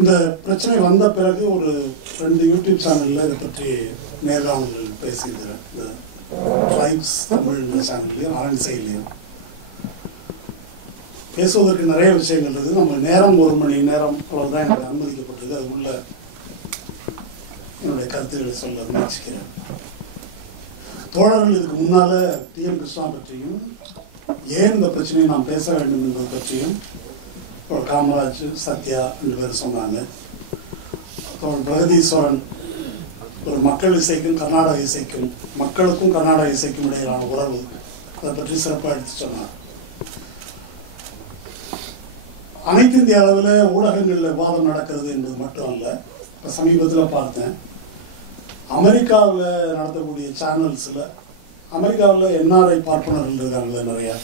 இந்த பிரச்சனை வந்த பிறகு ஒரு 2 யூடியூப் சேனலில் இதை பற்றி நேர்காணல்கள் பேசியிருக்கிறேன். இந்த ட்ரைப்ஸ் தமிழ் சேனல்லையும் அரண்சையிலையும் பேசுவதற்கு நிறைய விஷயங்கள் இருக்குது. நம்ம நேரம் 1 மணி நேரம் அவ்வளோதான் எனக்கு அனுமதிக்கப்பட்டிருக்கு. அது உள்ள என்னுடைய கருத்துக்களை சொல்ல முயற்சிக்கிறேன். தோழர்கள் இதுக்கு முன்னால டிஎம் கிருஷ்ணா பற்றியும் ஏன் இந்த பிரச்சனையை நாம் பேச வேண்டும் என்பது பற்றியும் காமராஜ் சத்யா 2 பேர் சொன்னாங்க. பிரகதீஸ்வரன் ஒரு மக்கள் இசைக்கும் கர்நாடக இசைக்கும் மக்களுக்கும் கர்நாடக இசைக்கும் இடையிலான உறவு அதை பற்றி சிறப்பாக எடுத்து சொன்னார். அனைத்து இந்திய அளவில் ஊடகங்களில் விவாதம் நடக்கிறது என்பது மட்டும் அல்ல. இப்போ சமீபத்தில் பார்த்தேன், அமெரிக்காவில் நடத்தக்கூடிய சேனல்ஸில் அமெரிக்காவில் என்ஆர்ஐ பார்ப்பனர்கள் இருக்காங்களே நிறையா,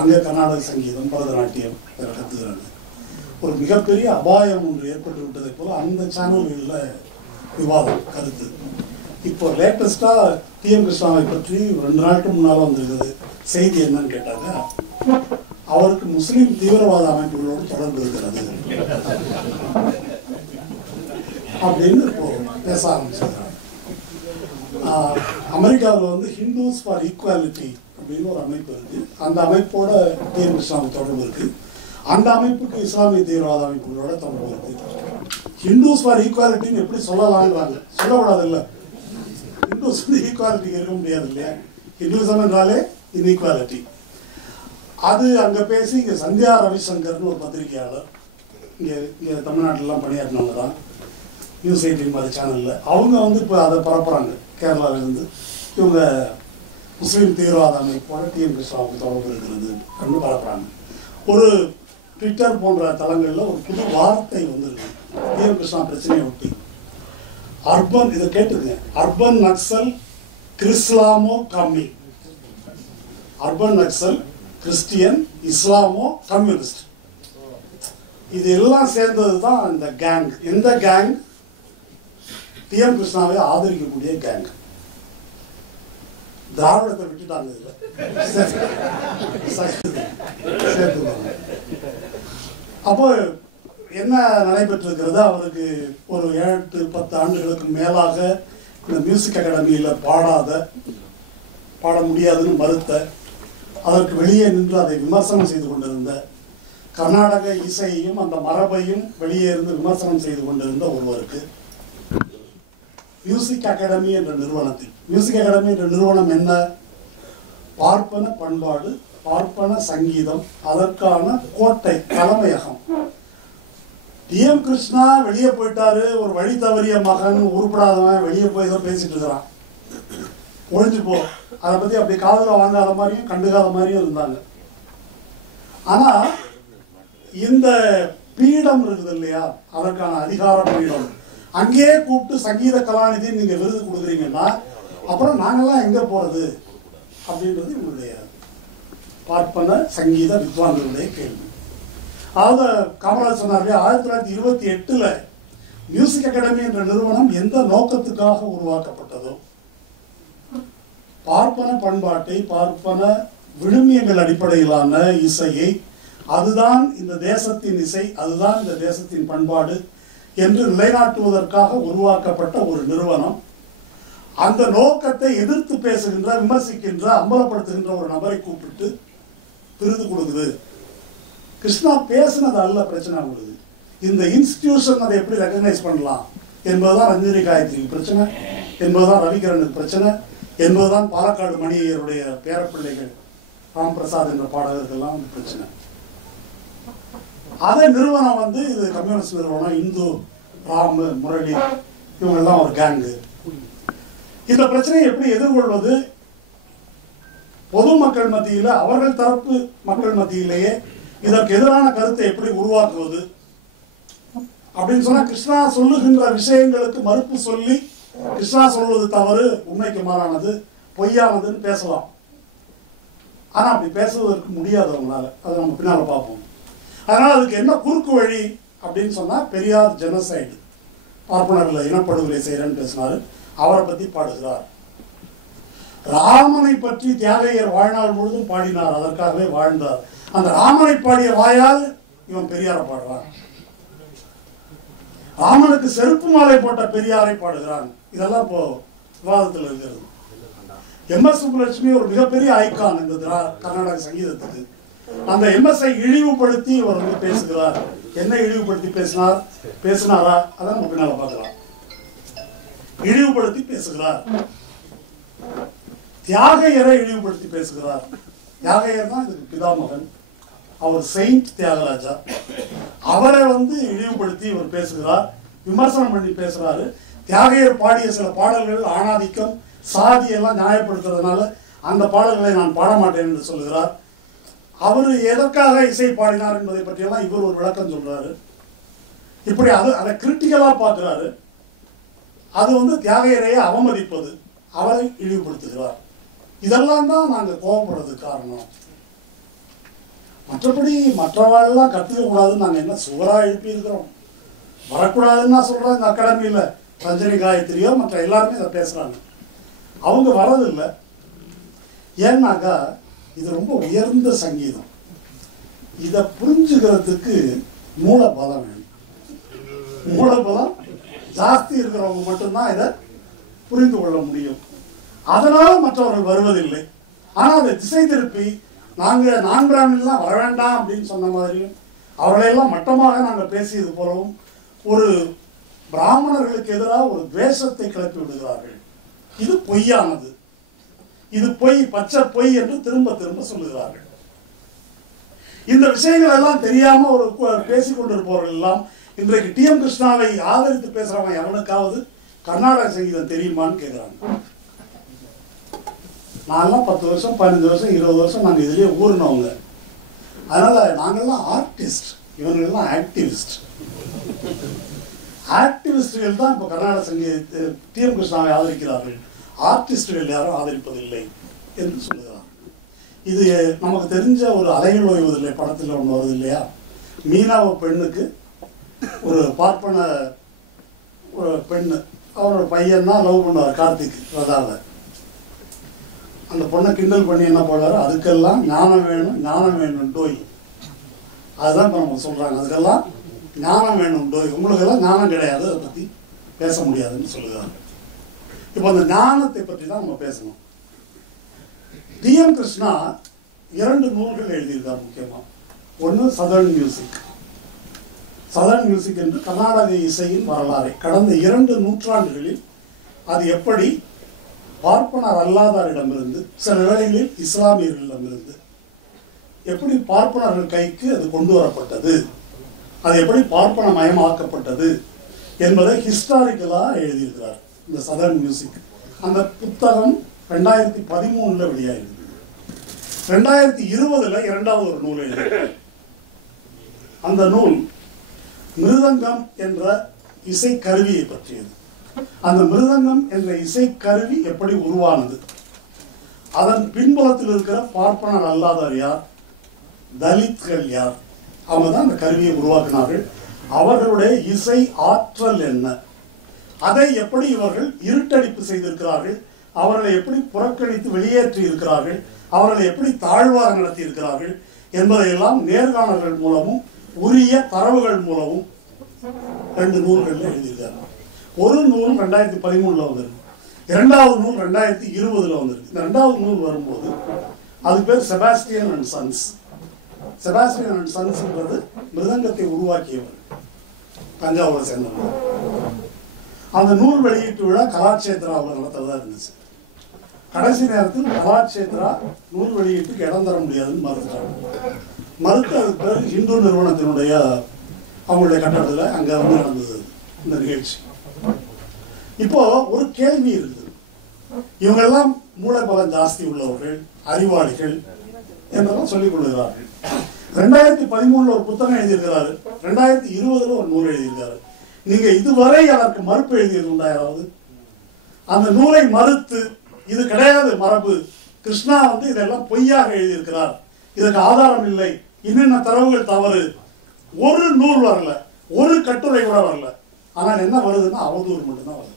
அங்கே கர்நாடக சங்கீதம் பரதநாட்டியம் கற்றுக்கிறாங்க. ஒரு மிகப்பெரிய அபாயம் ஒன்று ஏற்பட்டு விட்டதை போல அந்த சேனல்களில் விவாதம் கருத்து. இப்போ லேட்டஸ்டாக டிஎம் கிருஷ்ணாவை பற்றி 2 நாளுக்கு முன்னால் வந்திருக்குது. செய்தி என்னன்னு கேட்டாங்க, அவருக்கு முஸ்லீம் தீவிரவாத அமைப்புகளோடு தொடர்பு இருக்கிறது அப்படின்னு இப்போ பேச ஆரம்பிச்சிருக்காங்க. அமெரிக்காவில் வந்து ஹிந்துஸ் ஃபார் ஈக்குவாலிட்டி அப்படின்னு ஒரு அமைப்பு இருக்கு. அந்த அமைப்போட டிஎம் கிருஷ்ணாவுக்கு தொடர்பு இருக்கு. அந்த அமைப்புக்கு இஸ்லாமிய தீவிரவாத அமைப்புகளோட தொடர்பு இருக்கு. ஹிந்துஸ் ஃபார் ஈக்குவாலிட்டின்னு எப்படி சொல்லலாங்கிறாங்க. சொல்லக்கூடாது இல்லை, ஹிந்துஸ் வந்து ஈக்குவாலிட்டிக்கு இருக்க முடியாது இல்லையா. ஹிந்துசம் என்றாலே இன்ஈக்குவாலிட்டி. அது அங்கே பேசி இங்கே சந்தியா ரவிசங்கர்னு ஒரு பத்திரிகையாளர் இங்கே தமிழ்நாட்டிலலாம் பணியாற்றினவங்க தான், நியூஸ் 18 மாதிரி சேனலில் அவங்க வந்து இப்போ அதை பரப்புகிறாங்க. கேரளாவிலேருந்து இவங்க முஸ்லீம் தீவிரவாத அமைப்போட டிஎம் கிருஷ்ணாவுக்கு தொடர்பு இருக்கிறது அப்படின்னு பரப்புகிறாங்க. ஒரு ட்விட்டர் போன்ற தளங்களில் ஒரு புது வார்த்தை வந்துருக்கு டிஎம் கிருஷ்ணா பிரச்சனையை ஒட்டி. அர்பன், இதை கேட்டுருக்கேன், அர்பன் நக்சல் கிறிஸ்லாமோ commie. Urban Naxal Christian, Islamo Communist, இது எல்லாம் சேர்ந்தது தான் இந்த கேங். எந்த கேங்? டிஎம் கிருஷ்ணாவை ஆதரிக்கக்கூடிய கேங். திராவிடத்தை விட்டுட்டாங்க. அப்போ என்ன நடைபெற்றிருக்கிறது, அவருக்கு ஒரு 8-10 ஆண்டுகளுக்கு மேலாக இந்த மியூசிக் அகாடமியில் பாட முடியாதுன்னு மறுத்த, அதற்கு வெளியே நின்று அதை விமர்சனம் செய்து கொண்டிருந்த, கர்நாடக இசையையும் அந்த மரபையும் வெளியே இருந்து விமர்சனம் செய்து கொண்டிருந்த ஒருவருக்கு மியூசிக் அகாடமி என்ற நிறுவனத்தில், மியூசிக் அகாடமி என்ற நிறுவனம் என்ன? பார்ப்பன பண்பாடு, பார்ப்பன சங்கீதம், அதற்கான கோட்டை, தலைமையகம். டிஎம் கிருஷ்ணா வெளியே போயிட்டாரு, ஒரு வழி தவறிய மகன், உருப்படாதவன் வெளியே போய் ஏதோ பேசிட்டு இருக்கிறான், ஒழிஞ்சு போ, அதை பற்றி அப்படி காதில் வாங்காத மாதிரியும் கண்டுக்காத மாதிரியும் இருந்தாங்க. ஆனால் இந்த பீடம் இருக்குது இல்லையா, அதற்கான அதிகார பீடம், அங்கேயே கூப்பிட்டு சங்கீத கலாநிதி நீங்கள் விருது கொடுக்குறீங்கன்னா அப்புறம் நாங்கள்லாம் எங்கே போகிறது அப்படின்றது இவங்களுடைய பார்ப்பன சங்கீத வித்வான்களுடைய கேள்வி. அதாவது காமராஜ் சொன்னார், 1928 மியூசிக் அகாடமி என்ற நிறுவனம் எந்த நோக்கத்துக்காக உருவாக்கப்பட்டதோ, பார்ப்பன பண்பாட்டை, பார்ப்பன விழுமியங்கள் அடிப்படையிலான இசையை, அதுதான் இந்த தேசத்தின் இசை, அதுதான் இந்த தேசத்தின் பண்பாடு என்று நிலைநாட்டுவதற்காக உருவாக்கப்பட்ட ஒரு நிறுவனம். அந்த நோக்கத்தை எதிர்த்து பேசுகின்ற, விமர்சிக்கின்ற, அம்பலப்படுத்துகின்ற ஒரு நபரை கூப்பிட்டு விருது கொடுக்குது. கிருஷ்ணா பேசுனது அல்ல பிரச்சனை உங்களுக்கு, இந்த இன்ஸ்டிடியூஷன் அதை எப்படி ரெகக்னைஸ் பண்ணலாம் என்பதுதான் ரஞ்சனி காயத்ரிக்கு பிரச்சனை, என்பதுதான் ரவிகரனுக்கு பிரச்சனை, என்பதுதான் பாலக்காடு மணியருடைய பேரப்பிள்ளைகள் ராம் பிரசாத் என்ற பாடகர்கள்லாம் பிரச்சனை. அதே நிறுவனம் வந்து இது கம்யூனிஸ்ட் நிறுவனம், இந்து, ராம், முரளி இவங்கெல்லாம் ஒரு கேங்கு. இந்த பிரச்சனையை எப்படி எதிர்கொள்வது? பொதுமக்கள் மத்தியில், அவர்கள் தரப்பு மக்கள் மத்தியிலேயே இதற்கு எதிரான கருத்தை எப்படி உருவாக்குவது அப்படின்னு சொன்னா, கிருஷ்ணா சொல்லுகின்ற விஷயங்களுக்கு மறுப்பு சொல்லி கிருஷ்ணா சொல்வது தவறு, உண்மைக்கு மாறானது, பொய்யானதுன்னு பேசலாம். ஆனா அப்படி பேசுவதற்கு முடியாது அவங்களால. அதை நம்ம பின்னால பார்ப்போம். அதனால அதுக்கு என்ன குறுக்கு வழி அப்படின்னு சொன்னா, பெரியார் ஜெனசைடு, பார்ப்பனர்களை இனப்படுகொலை செய்யறேன்னு பேசினாரு, அவரை பத்தி பாடுகிறார். ராமனை பற்றி தியாகையர் வாழ்நாள் முழுதும் பாடினார், அதற்காகவே வாழ்ந்தார். அந்த ராமனை பாடிய வாயால் இவன் பெரியார பாடுறான். ராமனுக்கு செருப்பு மாலை போட்ட பெரியாரை பாடுகிறான். இதெல்லாம் இப்போ விவாதத்தில் இருக்கிறது. எம்.எஸ். சுப்புலட்சுமி ஒரு மிகப்பெரிய ஐக்கான் இந்த கர்நாடக சங்கீதத்துக்கு. அந்த எம்.எஸ்.ஐ இழிவுபடுத்தி அவர் வந்து பேசுகிறார். என்ன இழிவுபடுத்தி பேசினாரா அதான் நம்ம பின்னால பார்க்கலாம். இழிவுபடுத்தி பேசுகிறார். தியாகையரை இழிவுபடுத்தி பேசுகிறார். தியாகையர் தான் இதுக்கு பிதாமகன். அவர் செயின்ட் தியாகராஜா. அவரை வந்து இழிவுபடுத்தி இவர் பேசுகிறார், விமர்சனம் பண்ணி பேசுறாரு. தியாகையர் பாடிய சில பாடல்கள் ஆணாதிக்கம், சாதி எல்லாம் நியாயப்படுத்துறதுனால அந்த பாடல்களை நான் பாட மாட்டேன் என்று சொல்லுகிறார். அவர் எதற்காக இசை பாடினார் என்பதை பற்றியெல்லாம் இவர் ஒரு விளக்கம் சொல்றாரு. இப்படி அதை கிரிட்டிக்கலா பார்க்கிறாரு. அது வந்து தியாகையரையே அவமதிப்பது, அவரை இழிவுபடுத்துகிறார். இதெல்லாம் தான் நாங்கள் கோபப்படுறதுக்கு காரணம். மற்றபடி மற்றவாழ்லாம் கற்றுக்க கூடாதுன்னு நாங்கள் என்ன சுவராக எழுப்பி இருக்கிறோம். வரக்கூடாதுன்னு நான் சொல்கிறேன். இந்த அகாடமியில் ரஞ்சனி காயத்ரியோ மற்ற எல்லாருமே இதை பேசுகிறாங்க. அவங்க வரதில்லை. ஏன்னாக்கா இது ரொம்ப உயர்ந்த சங்கீதம். இதை புரிஞ்சுக்கிறதுக்கு மூலபலம் வேணும். மூலபலம் ஜாஸ்தி இருக்கிறவங்க மட்டும்தான் இதை புரிந்து கொள்ள முடியும். அதனால மற்றவர்கள் வருவதில்லை. ஆனால் அதை திசை திருப்பி நாங்கள் நான் பிராமணெல்லாம் வர வேண்டாம் அப்படின்னு சொன்ன மாதிரியும் அவர்களையெல்லாம் மட்டமாக நாங்கள் பேசியது போலவும் ஒரு பிராமணர்களுக்கு எதிராக ஒரு துவேஷத்தை கிளப்பி விடுகிறார்கள். இது பொய்யானது, இது பொய், பச்சை பொய் என்று திரும்ப திரும்ப சொல்லுகிறார்கள். இந்த விஷயங்கள் எல்லாம் தெரியாம ஒரு பேசிக் கொண்டிருப்பவர்கள் எல்லாம் இன்றைக்கு டி.எம். கிருஷ்ணாவை ஆதரித்து பேசுறவன் எவனுக்காவது கர்நாடக சங்கீதம் தெரியுமான்னு கேட்கிறாங்க. நான்லாம் 10 வருஷம் 15 வருஷம் 20 வருஷம் நாங்கள் இதுலேயே ஊறினவங்க. அதனால் நாங்கள்லாம் ஆர்டிஸ்ட், இவங்கெல்லாம் ஆக்டிவிஸ்ட். ஆக்டிவிஸ்டுகள் தான் இப்போ கர்நாடக சங்கீத டி.எம். கிருஷ்ணாவை ஆதரிக்கிறார்கள். ஆர்டிஸ்டுகள் யாரும் ஆதரிப்பதில்லை என்று சொல்லுகிறார்கள். இது நமக்கு தெரிஞ்ச ஒரு அலைகள் ஓய்வதில்லை படத்தில் ஒன்று வருது இல்லையா? மீனாவ பெண்ணுக்கு ஒரு பார்ப்பன பெண்ணு, அவரோட பையன் தான் லவ் பண்ணுவார் கார்த்திக் ரதாவை. அந்த பொண்ணை கிண்டல் பண்ணி என்ன போடுறாரு, அதுக்கெல்லாம் ஞானம் வேணும், ஞானம் வேணும் டோய். அதுதான் இப்போ நம்ம சொல்கிறாங்க, அதுக்கெல்லாம் ஞானம் வேணும் டோய், உங்களுக்கெல்லாம் ஞானம் கிடையாது, அதை பற்றி பேச முடியாதுன்னு சொல்லுகிறாங்க. இப்போ அந்த ஞானத்தை பற்றி தான் நம்ம பேசணும். டி.எம். கிருஷ்ணா 2 நூல்கள் எழுதியிருக்கார் முக்கியமாக. ஒன்று சதர்ன் மியூசிக். சதர்ன் மியூசிக் என்று கர்நாடக இசையின் வரலாறு கடந்த 2 நூற்றாண்டுகளில் அது எப்படி பார்ப்பனர் அல்லாதாரிடமிருந்து, சில வேளைகளில் இஸ்லாமியர்களிடமிருந்து எப்படி பார்ப்பனர்கள் கைக்கு அது கொண்டு வரப்பட்டது, அது எப்படி பார்ப்பன மயமாக்கப்பட்டது என்பதை ஹிஸ்டாரிக்கலாக எழுதியிருக்கிறார் இந்த சதர்ன் மியூசிக். அந்த புத்தகம் 2013 வெளியாயிருக்கு. 2020 2வது ஒரு நூல் எழுதியிருக்கிறார். அந்த நூல் மிருதங்கம் என்ற இசை கருவியை பற்றியது. அந்த மிருதங்கம் என்ற இசை கருவி எப்படி உருவானது, அதன் பின்புலத்தில் இருக்கிற பார்ப்பனர் அல்லாதார் யார், தலித்கள் யார், அவங்க தான் அந்த கருவியை உருவாக்கினார்கள். அவர்களுடைய இசை ஆற்றல் என்ன, அதை எப்படி இவர்கள் இருட்டடிப்பு செய்திருக்கிறார்கள், அவர்களை எப்படி புறக்கணித்து வெளியேற்றி இருக்கிறார்கள், அவர்களை எப்படி தாழ்வாக நடத்தி இருக்கிறார்கள் என்பதையெல்லாம் நேர்காணல்கள் மூலமும் உரிய தரவுகள் மூலமும் 2 நூல்களில் எழுதியிருக்கிறார். ஒரு நூல் 2013 வந்திருக்கு, 2வது நூல் 2020 வந்திருக்கு. இந்த 2வது நூல் வரும்போது அது பேர் Sebastian and sons. Sebastian and சன்ஸ்ன்றது மிருதங்கத்தை உருவாக்கியவர், தஞ்சாவூரை சேர்ந்தவர். அந்த நூல் வெளியீட்டு விழா கலாட்சேத்ராவில் நடத்துறதா இருந்துச்சு. கடைசி நேரத்தில் கலாட்சேத்ரா நூல் வெளியீட்டுக்கு இடம் தர முடியாதுன்னு மறுத்துட்டாங்க. மறுத்து அதுக்கு பிறகு ஹிந்து நிறுவனத்தினுடைய அவங்களுடைய கட்டடத்தில் அங்கே வந்து நடந்தது இந்த நிகழ்ச்சி. இப்போ ஒரு கேள்வி இருக்குது, இவங்கெல்லாம் மூளைபலம் ஜாஸ்தி உள்ளவர்கள், அறிவாளிகள் என்றெல்லாம் சொல்லிக் கொள்கிறார்கள். 2013 ஒரு புத்தகம் எழுதியிருக்கிறாரு, 2020 ஒரு நூல் எழுதியிருக்காரு. நீங்க இதுவரை அதற்கு மறுப்பு எழுதியது உண்டா யாராவது? அந்த நூலை மறுத்து இது கிடையாது மரபு, கிருஷ்ணா வந்து இதெல்லாம் பொய்யாக எழுதியிருக்கிறார், இதற்கு ஆதாரம் இல்லை, இன்னென்ன தரவுகள் தவறு, ஒரு நூல் வரல, ஒரு கட்டுரை கூட வரல. ஆனால் என்ன வருதுன்னா அவதூறு மட்டும்தான் வருது.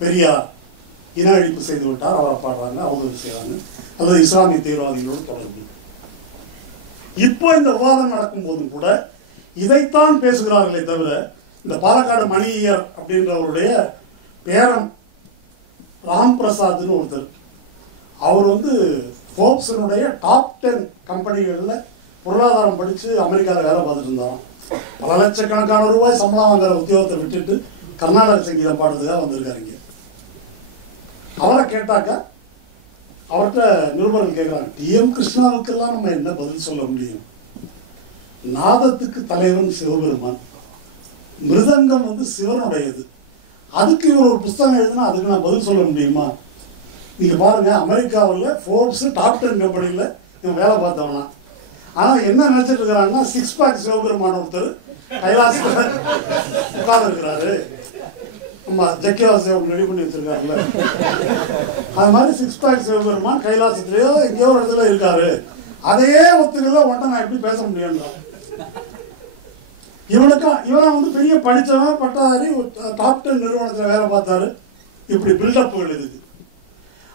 பெரியார் இன அழிப்பு செய்து விட்டார், அவரை பாடுறாங்க, அவதூறு செய்யறாங்க, அல்லது இஸ்லாமிய தீவிரவாதிகளோடு தொடர்பு. இப்போ இந்த விவாதம் நடக்கும் போதும் கூட இதைத்தான் பேசுகிறார்களே தவிர இந்த பாலக்காடு மணியர் அப்படின்றவருடைய பேரன் ராம் பிரசாத்னு ஒருத்தர், அவர் வந்து ஃபோர்ப்ஸினுடைய டாப் 10 கம்பெனிகளில் பொருளாதாரம் படித்து அமெரிக்காவில் வேலை பார்த்துட்டு இருந்தாராம். பல லட்சக்கணக்கான ரூபாய் சம்பளம் வாங்குற உத்தியோகத்தை விட்டுட்டு கர்நாடக சங்கீதம் பாடுறதுக்காக வந்திருக்காருங்க. அவரை கேட்டாக்கா அவர்கிட்ட நிருபர்கள் கேட்குறாங்க, டிஎம் கிருஷ்ணாவுக்கெல்லாம் நம்ம என்ன பதில் சொல்ல முடியும்? நாதத்துக்கு தலைவன் சிவபெருமான், மிருதங்கம் வந்து சிவனுடையது, அதுக்கு இவர் ஒரு புஸ்தகம் எழுதுனா அதுக்கு நான் பதில் சொல்ல முடியுமா? நீங்க பாருங்க, அமெரிக்காவில் ஃபோர்ப்ஸ் டாப் 10 கம்பெனியில் இவன் வேலை பார்த்தவனா. ஆனால் என்ன நினைச்சிட்டு இருக்கிறாங்கன்னா, 6 பேக் சிவபெருமான் ஒருத்தர் கைலாசத்தில் உட்கார்ந்து இருக்கிறாரு. ஆமா, ஜக்கியாசிவம் ரெடி பண்ணி வச்சிருக்காருல்ல, அது மாதிரி 6 பேக் சிவபெருமான் கைலாசத்திலேயோ எங்கேயோ ஒரு இடத்துல இருக்காரு. அதையே ஒத்துக்கல, ஒன்றை நான் எப்படி பேச முடியும்ன்றான். இவனை வந்து பெரிய படித்தவன், பட்டதாரி, டாப் 10 நிறுவனத்தில் வேலை பார்த்தாரு. இப்படி பில்டப்புகள் இருக்கு.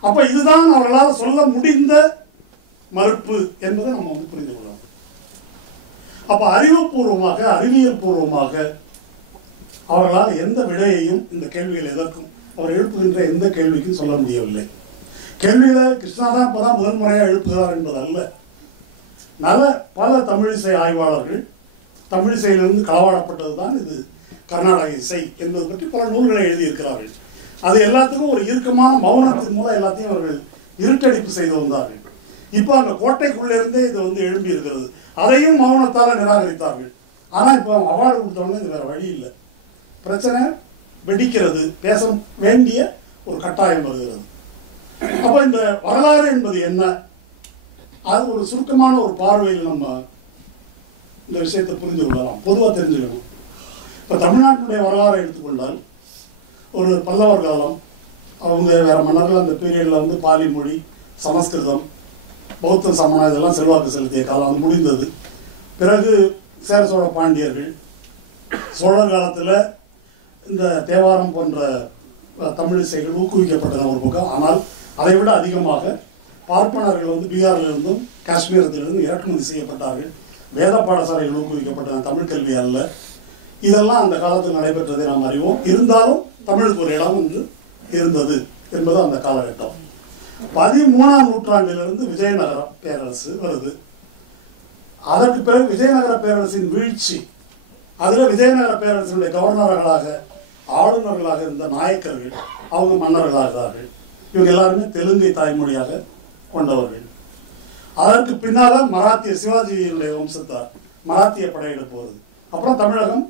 அப்ப இதுதான் அவர்களால் சொல்ல முடிந்த மறுப்பு என்பதை நம்ம வந்து புரிந்து கொள்ளலாம். அப்ப அறிவுபூர்வமாக, அறிவியல் பூர்வமாக அவர்களால் எந்த விடையையும் இந்த கேள்விகள் எதற்கும் அவர் எழுப்புகின்ற எந்த கேள்விக்கும் சொல்ல முடியவில்லை. கேள்விகளை கிருஷ்ணா தான் இப்பதான் முதல் முறையாக எழுப்புகிறார் என்பதல்ல. பல தமிழிசை ஆய்வாளர்கள் தமிழிசையிலிருந்து களவாடப்பட்டது தான் இது கர்நாடக இசை என்பது பற்றி பல நூல்களை எழுதியிருக்கிறார்கள். அது எல்லாத்துக்கும் ஒரு இறுக்கமான மௌனத்தின் மூலம் எல்லாத்தையும் அவர்கள் இருட்டடிப்பு செய்து வந்தார்கள். இப்போ அந்த கோட்டைக்குள்ளே இருந்தே இது வந்து எழும்பி இருக்கிறது. அதையும் மௌனத்தால் நிராகரித்தார்கள். ஆனால் இப்போ அவார்டு கொடுத்தவொடனே இது வேற வழி இல்லை. பிரச்சனை வெடிக்கிறது, பேச வேண்டிய ஒரு கட்டாயம் வருகிறது. அப்போ இந்த வரலாறு என்பது என்ன, அது ஒரு சுருக்கமான ஒரு பார்வையில் நம்ம இந்த விஷயத்தை புரிந்து கொள்ளலாம், பொதுவாக தெரிஞ்சுக்கணும். இப்போ தமிழ்நாட்டினுடைய வரலாறை எடுத்துக்கொண்டால், ஒரு பல்லவர் காலம், அவங்க வேற மன்னர்கள் அந்த பீரியடில் வந்து பாலி மொழி, சமஸ்கிருதம், பௌத்த சமணம் இதெல்லாம் செல்வாக்கு செலுத்திய காலம் அது முடிந்தது. பிறகு சேர சோழ பாண்டியர்கள், சோழர் காலத்தில் இந்த தேவாரம் போன்ற தமிழிசைகள் ஊக்குவிக்கப்பட்டன ஒரு பக்கம். ஆனால் அதை விட அதிகமாக பார்ப்பனர்கள் வந்து பீகாரிலிருந்தும் காஷ்மீரத்திலிருந்தும் இறக்குமதி செய்யப்பட்டார்கள். வேத பாடசாலைகள் ஊக்குவிக்கப்பட்டன, தமிழ் கல்வி அல்ல. இதெல்லாம் அந்த காலத்தில் நடைபெற்றதை நாம் அறிவோம். இருந்தாலும் தமிழுக்கு ஒரு இடம் என்று இருந்தது என்பது அந்த காலகட்டம். 13ஆம் நூற்றாண்டிலிருந்து விஜயநகர பேரரசு வருது. அதற்கு பிறகு விஜயநகர பேரரசின் வீழ்ச்சி, அதில் விஜயநகர பேரரசினுடைய கவர்னர்களாக ஆளுநர்களாக இருந்த நாயக்கர்கள் அவங்க மன்னர்களாகிறார்கள். இவங்க எல்லாருமே தெலுங்கை தாய்மொழியாக கொண்டவர்கள். அதற்கு பின்னால மராத்திய சிவாஜியினுடைய வம்சத்தார் மராத்திய படையெடுப்பு வருது. அப்புறம் தமிழகம்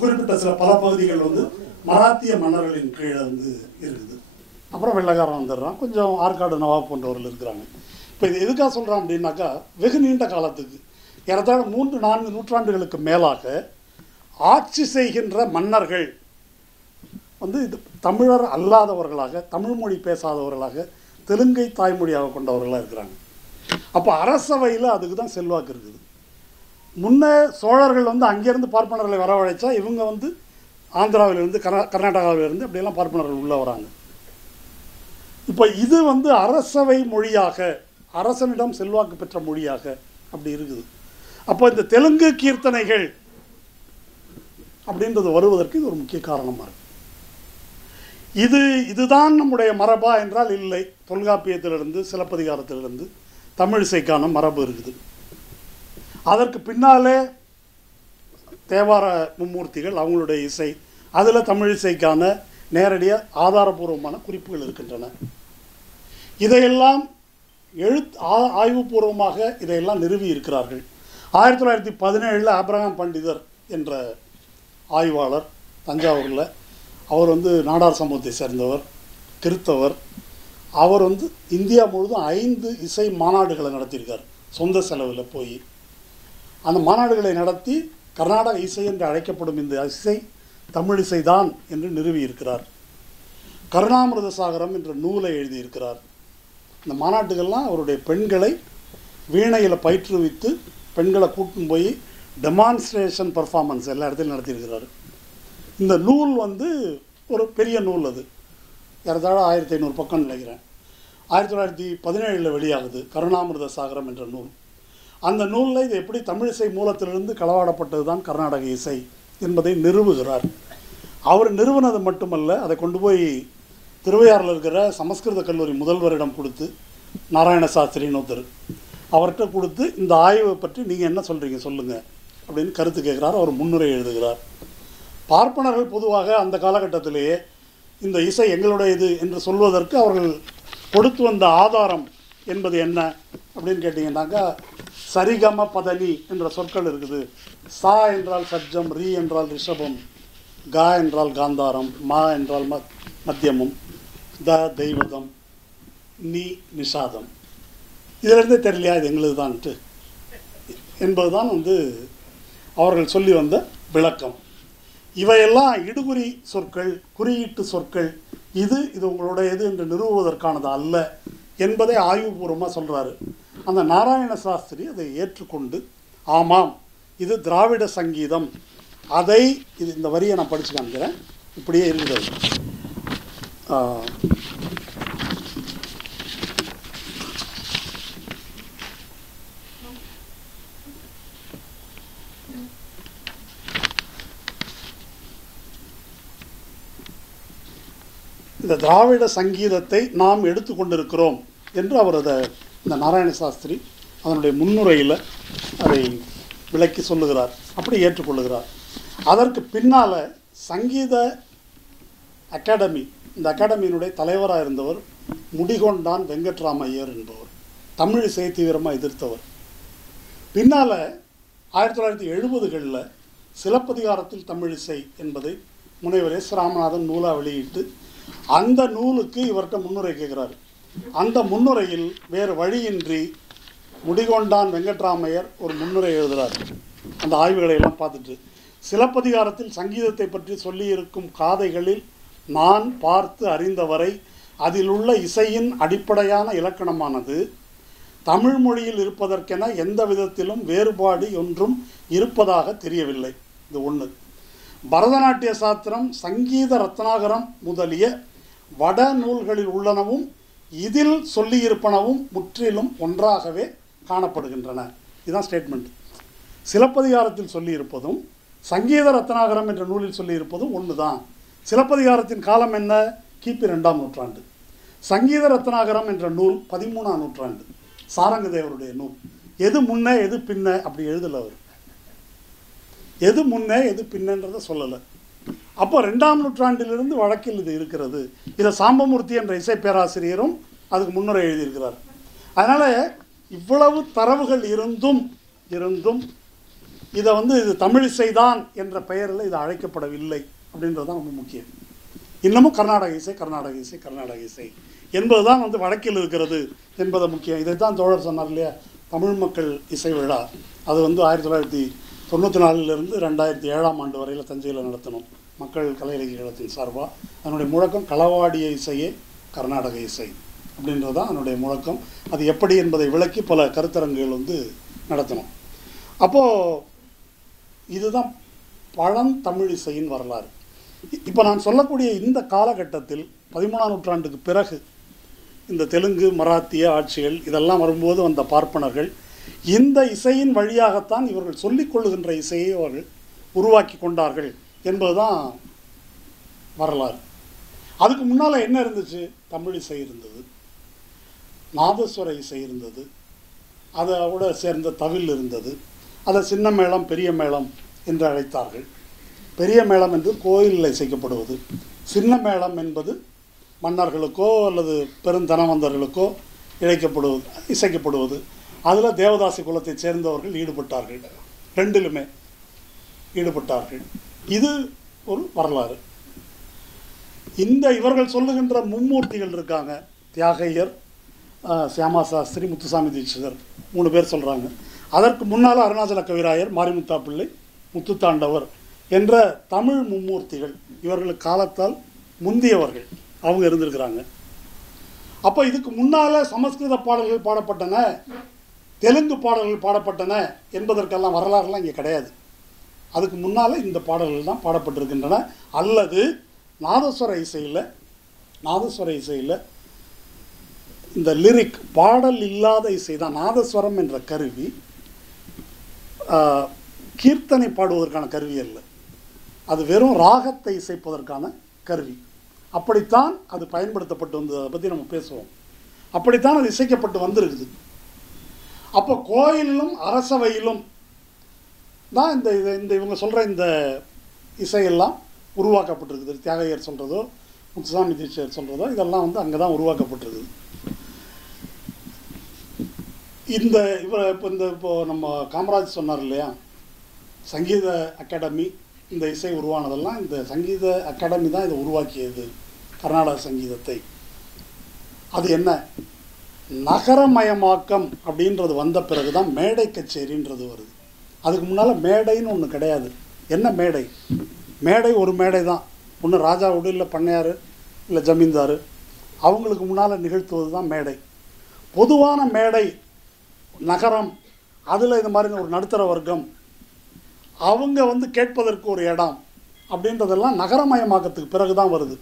குறிப்பிட்ட சில பல பகுதிகள் வந்து மராத்திய மன்னர்களின் கீழே வந்து இருக்குது. அப்புறம் வெள்ளைக்காரன் வந்துடுறான், கொஞ்சம் ஆற்காடு நவாப் போன்றவர்கள் இருக்கிறாங்க. இப்போ இது எதுக்காக சொல்கிறான் அப்படின்னாக்கா, வெகு நீண்ட காலத்துக்கு ஏறத்தாழ 3-4 நூற்றாண்டுகளுக்கு மேலாக ஆட்சி செய்கின்ற மன்னர்கள் வந்து இது தமிழர் அல்லாதவர்களாக, தமிழ் மொழி பேசாதவர்களாக, தெலுங்கை தாய்மொழியாக கொண்டவர்களாக இருக்கிறாங்க. அப்போ அரசவையில் அதுக்கு தான் செல்வாக்கு இருக்குது. முன்னே சோழர்கள் வந்து அங்கேருந்து பார்ப்பனர்களை வரவழைச்சா இவங்க வந்து ஆந்திராவிலிருந்து கர்நாடகாவிலிருந்து அப்படியெல்லாம் பார்ப்பனர்கள் உள்ளே வராங்க. இப்போ இது வந்து அரசவை மொழியாக, அரசனிடம் செல்வாக்கு பெற்ற மொழியாக அப்படி இருக்குது. அப்போ இந்த தெலுங்கு கீர்த்தனைகள் அப்படின்றது வருவதற்கு இது ஒரு முக்கிய காரணமாக இருக்கு. இதுதான் நம்முடைய மரபா என்றால் இல்லை. தொல்காப்பியத்திலிருந்து சிலப்பதிகாரத்திலிருந்து தமிழிசைக்கான மரபு இருக்குது. அதற்கு பின்னாலே தேவார மும்மூர்த்திகள் அவங்களுடைய இசை, அதில் தமிழிசைக்கான நேரடியாக ஆதாரபூர்வமான குறிப்புகள் இருக்கின்றன. இதையெல்லாம் ஆய்வுபூர்வமாக இதையெல்லாம் நிறுவி இருக்கிறார்கள். 1917 ஆப்ரஹாம் பண்டிதர் என்ற ஆய்வாளர் தஞ்சாவூரில், அவர் வந்து நாடார் சமூகத்தை சேர்ந்தவர், கிறித்தவர். அவர் வந்து இந்தியா முழுதும் 5 இசை மாநாடுகளை நடத்தியிருக்கார் சொந்த செலவில் போய். அந்த மாநாடுகளை நடத்தி கர்நாடக இசை என்று அழைக்கப்படும் இந்த இசை தமிழ் இசைதான் என்று நிறுவியிருக்கிறார். கருணாமிருத சாகரம் என்ற நூலை எழுதியிருக்கிறார். இந்த மாநாட்டுகள்லாம் அவருடைய பெண்களை வீணையில் பயிற்றுவித்து பெண்களை கூட்டும் போய் டெமான்ஸ்ட்ரேஷன் பர்ஃபார்மன்ஸ் எல்லா இடத்துலையும் நடத்தியிருக்கிறார். இந்த நூல் வந்து ஒரு பெரிய நூல், அது ஏறத்தாழ 1500 பக்கம் நினைக்கிறேன். 1917 வெளியாகுது கருணாமிருத சாகரம் என்ற நூல். அந்த நூலில் இது எப்படி தமிழிசை மூலத்திலிருந்து களவாடப்பட்டது தான் கர்நாடக இசை என்பதை நிறுவுகிறார். அவர் நிறுவனது மட்டுமல்ல, அதை கொண்டு போய் திருவையாறில் இருக்கிற சமஸ்கிருத கல்லூரி முதல்வரிடம் கொடுத்து, நாராயண சாஸ்திரின்னு ஒருத்தர், அவர்கிட்ட கொடுத்து இந்த ஆய்வை பற்றி நீங்கள் என்ன சொல்கிறீங்க சொல்லுங்கள் அப்படின்னு கருத்து கேட்குறார். அவர் முன்னுரை எழுதுகிறார். பார்ப்பனர்கள் பொதுவாக அந்த காலகட்டத்திலேயே இந்த இசை எங்களுடைய இது என்று சொல்வதற்கு அவர்கள் கொடுத்து வந்த ஆதாரம் என்பது என்ன அப்படின்னு கேட்டிங்கன்னாக்கா, சரிகம பதனி என்ற சொற்கள் இருக்குது. சா என்றால் சஜ்ஜம், ரீ என்றால் ரிஷபம், கா என்றால் காந்தாரம், மா என்றால் மத்தியமம், த தெய்வதம், நீ நிஷாதம். இதிலிருந்தே தெரியலையா இது எங்களுது தான்ட்டு என்பதுதான் அவர்கள் சொல்லி வந்த விளக்கம். இவையெல்லாம் இடுகுறி சொற்கள், குறியீட்டு சொற்கள். இது உங்களுடையது என்று நிறுவுவதற்கானது அல்ல என்பதை ஆய்வுபூர்வமாக சொல்கிறாரு. அந்த நாராயண சாஸ்திரி அதை ஏற்றுக்கொண்டு, ஆமாம் இது திராவிட சங்கீதம், அதை இந்த வரியை நான் படித்து காமிக்கிறேன், இப்படியே இருக்கிறது. இந்த திராவிட சங்கீதத்தை நாம் எடுத்துக்கொண்டிருக்கிறோம் என்று அவர் இந்த நாராயண சாஸ்திரி அதனுடைய முன்னுரையில் அதை விளக்கி சொல்லுகிறார், அப்படி ஏற்றுக்கொள்ளுகிறார். அதற்கு பின்னால் சங்கீத அகாடமி, இந்த அகாடமியினுடைய தலைவராக இருந்தவர் முடிகொண்டான் வெங்கட்ராமையர் என்பவர், தமிழ் இசையை தீவிரமாக எதிர்த்தவர். பின்னால் 1970களில் சிலப்பதிகாரத்தில் தமிழ் இசை என்பதை முனைவர் எஸ் ராமநாதன் நூலாக வெளியிட்டு, அந்த நூலுக்கு இவர்கிட்ட முன்னுரை கேட்குறாரு. அந்த முன்னுரையில் வேறு வழியின்றி முடிகொண்டான் வெங்கட்ராமையர் ஒரு முன்னுரை எழுதுகிறார். அந்த ஆய்வுகளை எல்லாம் பார்த்துட்டு, சிலப்பதிகாரத்தில் சங்கீதத்தை பற்றி சொல்லியிருக்கும் காதைகளில் நான் பார்த்து அறிந்தவரை அதில் உள்ள இசையின் அடிப்படையான இலக்கணமானது தமிழ் மொழியில் இருப்பதற்கென எந்த விதத்திலும் வேறுபாடு ஒன்றும் இருப்பதாக தெரியவில்லை. இது ஒன்று. பரதநாட்டிய சாஸ்திரம், சங்கீத ரத்னாகரம் முதலிய வட நூல்களில் உள்ளனவும் இதில் சொல்லியிருப்பனவும் முற்றிலும் ஒன்றாகவே காணப்படுகின்றன. இதுதான் ஸ்டேட்மெண்ட். சிலப்பதிகாரத்தில் சொல்லியிருப்பதும் சங்கீத ரத்னாகரம் என்ற நூலில் சொல்லியிருப்பதும் ஒன்று தான். சிலப்பதிகாரத்தின் காலம் என்ன? கிபி 2ஆம் நூற்றாண்டு. சங்கீத ரத்னாகரம் என்ற நூல் 13ஆம் நூற்றாண்டு, சாரங்கதேவருடைய நூல். எது முன்ன எது பின்ன அப்படி எழுதலை அவர். எது முன்னே எது பின்னன்றதை சொல்லலை. அப்போ 2ஆம் நூற்றாண்டிலிருந்து வழக்கில் இது இருக்கிறது. இதை சாம்பமூர்த்தி என்ற இசை பேராசிரியரும் அதுக்கு முன்னுரை எழுதியிருக்கிறார். அதனால் இவ்வளவு தரவுகள் இருந்தும் இதை இது தமிழ் இசைதான் என்ற பெயரில் இது அழைக்கப்படவில்லை அப்படின்றது தான் ரொம்ப முக்கியம். இன்னமும் கர்நாடக இசை என்பதுதான் வழக்கில் இருக்கிறது என்பது முக்கியம். இதை தான் தோழர் சொன்னார் இல்லையா, தமிழ் மக்கள் இசை விழா. அது 1994 2007ஆம் ஆண்டு வரையில் தஞ்சையில் நடத்தணும் மக்கள் கலை இலக்கிய கழகத்தின் சார்பாக. அதனுடைய முழக்கம் களவாடிய இசையே கர்நாடக இசை அப்படின்றது தான் அதனுடைய முழக்கம். அது எப்படி என்பதை விளக்கி பல கருத்தரங்குகள் நடத்தணும். அப்போது இதுதான் பழந்தமிழ் இசையின் வரலாறு. இப்போ நான் சொல்லக்கூடிய இந்த காலகட்டத்தில் 13ஆம் நூற்றாண்டுக்கு பிறகு இந்த தெலுங்கு மராத்திய ஆட்சிகள் இதெல்லாம் வரும்போது வந்த பார்ப்பனர்கள் இந்த இசையின் வழியாகத்தான் இவர்கள் சொல்லிக் கொள்ளுகின்ற இசையை அவர்கள் உருவாக்கி கொண்டார்கள் என்பதுதான் வரலாறு. அதுக்கு முன்னால் என்ன இருந்துச்சு? தமிழ் இசை இருந்தது, நாதஸ்வர இசை இருந்தது, அதோட சேர்ந்த தவில் இருந்தது. அதை சின்ன மேளம் பெரிய மேளம் என்று அழைத்தார்கள். பெரிய மேளம் என்று கோயிலில் இசைக்கப்படுவது, சின்ன மேளம் என்பது மன்னர்களுக்கோ அல்லது பெருந்தனவந்தர்களுக்கோ இசைக்கப்படுவது. அதில் தேவதாசி குலத்தை சேர்ந்தவர்கள் ஈடுபட்டார்கள், ரெண்டிலுமே ஈடுபட்டார்கள். இது ஒரு வரலாறு. இவர்கள் சொல்லுகின்ற மும்மூர்த்திகள் இருக்காங்க, தியாகையர், சியாமா சாஸ்திரி, முத்துசாமி தீட்சிதர், 3 பேர் சொல்கிறாங்க. அதற்கு முன்னால் அருணாச்சல கவிராயர், மாரிமுத்தா பிள்ளை, முத்துத்தாண்டவர் என்ற தமிழ் மும்மூர்த்திகள் இவர்களுக்கு காலத்தால் முந்தியவர்கள் அவங்க இருந்திருக்கிறாங்க. அப்போ இதுக்கு முன்னால் சமஸ்கிருத பாடல்கள் பாடப்பட்டன, தெலுங்கு பாடல்கள் பாடப்பட்டன என்பதற்கெல்லாம் வரலாறுலாம் இங்கே கிடையாது. அதுக்கு முன்னால் இந்த பாடல்கள் தான் பாடப்பட்டிருக்கின்றன. அல்லது நாதஸ்வர இசையில் இந்த லிரிக் பாடல் இல்லாத இசை தான். நாதஸ்வரம் என்ற கருவி கீர்த்தனை பாடுவதற்கான கருவி அல்ல. அது வெறும் ராகத்தை இசைப்பதற்கான கருவி. அப்படித்தான் அது பயன்படுத்தப்பட்டு வந்தது. அதை பற்றி நம்ம பேசுவோம். அப்படித்தான் அது இசைக்கப்பட்டு வந்திருக்குது. அப்போ கோயிலும் அரசவையிலும் தான் இந்த இவங்க சொல்கிற இந்த இசையெல்லாம் உருவாக்கப்பட்டிருக்குது. தியாகையர் சொல்கிறதோ முத்துசாமி தீட்சிதர் சொல்கிறதோ இதெல்லாம் வந்து அங்கே தான் உருவாக்கப்பட்டிருக்குது. இப்போது நம்ம காமராஜ் சொன்னார் இல்லையா, சங்கீத அகாடமி, இந்த இசை உருவானதெல்லாம் இந்த சங்கீத அகாடமி தான் இதை உருவாக்கியது, கர்நாடக சங்கீதத்தை. அது என்ன, நகரமயமாக்கம் அப்படின்றது வந்த பிறகு தான் மேடை கச்சேரின்றது வருது. அதுக்கு முன்னால் மேடைன்னு ஒன்று கிடையாது. என்ன மேடை? மேடை ஒரு மேடை தான். ஒன்று ராஜாவோடு, இல்லை பண்ணையார், இல்லை ஜமீன்தார், அவங்களுக்கு முன்னால் நிகழ்த்துவது தான் மேடை. பொதுவான மேடை நகரம், அதில் இந்த மாதிரி ஒரு நடுத்தர வர்க்கம் அவங்க வந்து கேட்பதற்கு ஒரு இடம் அப்படின்றதெல்லாம் நகரமயமாக்கத்துக்கு பிறகு தான் வருது.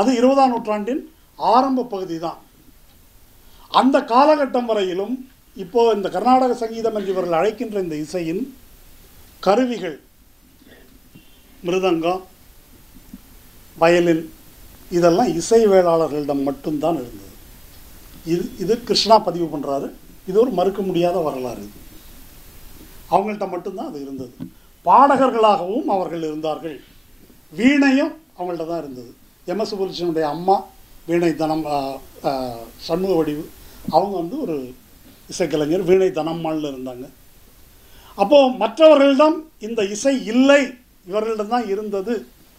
அது 20ஆம் நூற்றாண்டின் ஆரம்ப பகுதி தான். அந்த காலகட்டம் வரையிலும் இப்போது இந்த கர்நாடக சங்கீதம் என்று இவர்கள் அழைக்கின்ற இந்த இசையின் கருவிகள், மிருதங்கம், வயலின், இதெல்லாம் இசை வேளாளர்களிடம் மட்டும்தான் இருந்தது. இது கிருஷ்ணா பதிவு பண்ணுறாரு. இது ஒரு மறுக்க முடியாத வரலாறு. அவங்கள்ட்ட மட்டும்தான் அது இருந்தது. பாடகர்களாகவும் அவர்கள் இருந்தார்கள். வீணையும் அவங்கள்ட்ட தான் இருந்தது. எம்.எஸ். சுப்புலட்சுமியுடைய அம்மா வீணை தனம் சண்முக வடிவு, அவங்க வந்து ஒரு இசைக்கலைஞர், வீணை தனம்மாள்னு இருந்தாங்க. அப்போது மற்றவர்களிடம் இந்த இசை இல்லை, இவர்களிடம் தான் இருந்தது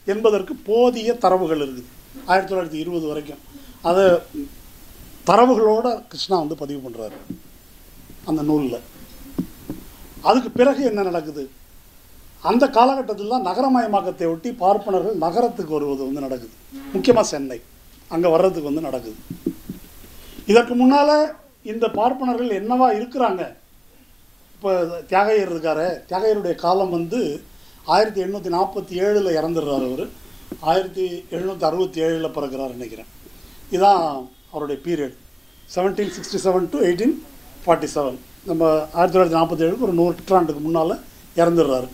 என்பதற்கு போதிய தரவுகள் இருக்குது. 1920 வரைக்கும் அதை தரவுகளோடு கிருஷ்ணா வந்து பதிவு பண்ணுறாரு அந்த நூலில். அதுக்கு பிறகு என்ன நடக்குது, அந்த காலகட்டத்தில் தான் நகரமயமாக்கத்தை ஒட்டி பார்ப்பனர்கள் நகரத்துக்கு வருவது வந்து நடக்குது. முக்கியமாக சென்னை, அங்கே வர்றதுக்கு வந்து நடக்குது. இதற்கு முன்னால் இந்த பார்ப்பனர்கள் என்னவா இருக்கிறாங்க? இப்போ தியாகையர் இருக்காரு, தியாகையருடைய காலம் வந்து 1847 இறந்துடுறாரு. அவர் 1767 பிறகுறாரு நினைக்கிறேன். இதுதான் அவருடைய பீரியட், 1767 to 1847. நம்ம 1947 ஒரு நூற்றாண்டுக்கு முன்னால் இறந்துடுறாரு.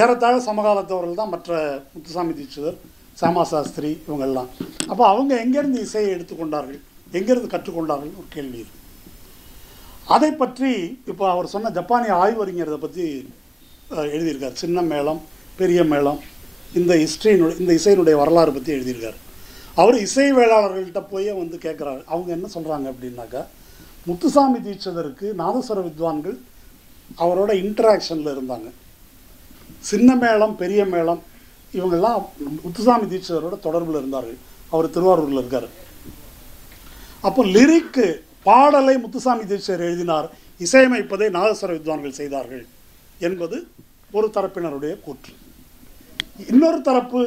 ஏறத்தாழ சமகாலத்தவர்கள் தான் மற்ற முத்துசாமி தீட்சிதர், சாமா சாஸ்திரி, இவங்கெல்லாம். அப்போ அவங்க எங்கேருந்து இசையை எடுத்துக்கொண்டார்கள், எங்கேருந்து கற்றுக்கொண்டார்கள் ஒரு கேள்வி இருக்குது. அதை பற்றி இப்போ அவர் சொன்ன ஜப்பானிய ஆய்வறிஞரை பற்றி எழுதியிருக்கார். சின்ன மேளம், பெரிய மேளம், இந்த இந்த இசையினுடைய வரலாறு பற்றி எழுதியிருக்கார். அவர் இசை வேளாளர்கள்ட்ட போய் வந்து கேட்குறாரு. அவங்க என்ன சொல்கிறாங்க அப்படின்னாக்கா, முத்துசாமி தீட்சிதருக்கு நாதஸ்வர வித்வான்கள் அவரோட இன்டராக்ஷனில் இருந்தாங்க. சின்ன மேளம், பெரிய மேளம், இவங்கெல்லாம் முத்துசாமி தீட்சிதரோட தொடர்பில் இருந்தார்கள். அவர் திருவாரூரில் இருக்கார். அப்போ லிரிக்கு, பாடலை முத்துசாமி தீட்சிதர் எழுதினார், இசையமைப்பதை நாதஸ்வர வித்வான்கள் செய்தார்கள் என்பது ஒரு தரப்பினருடைய கூற்று. இன்னொரு தரப்பு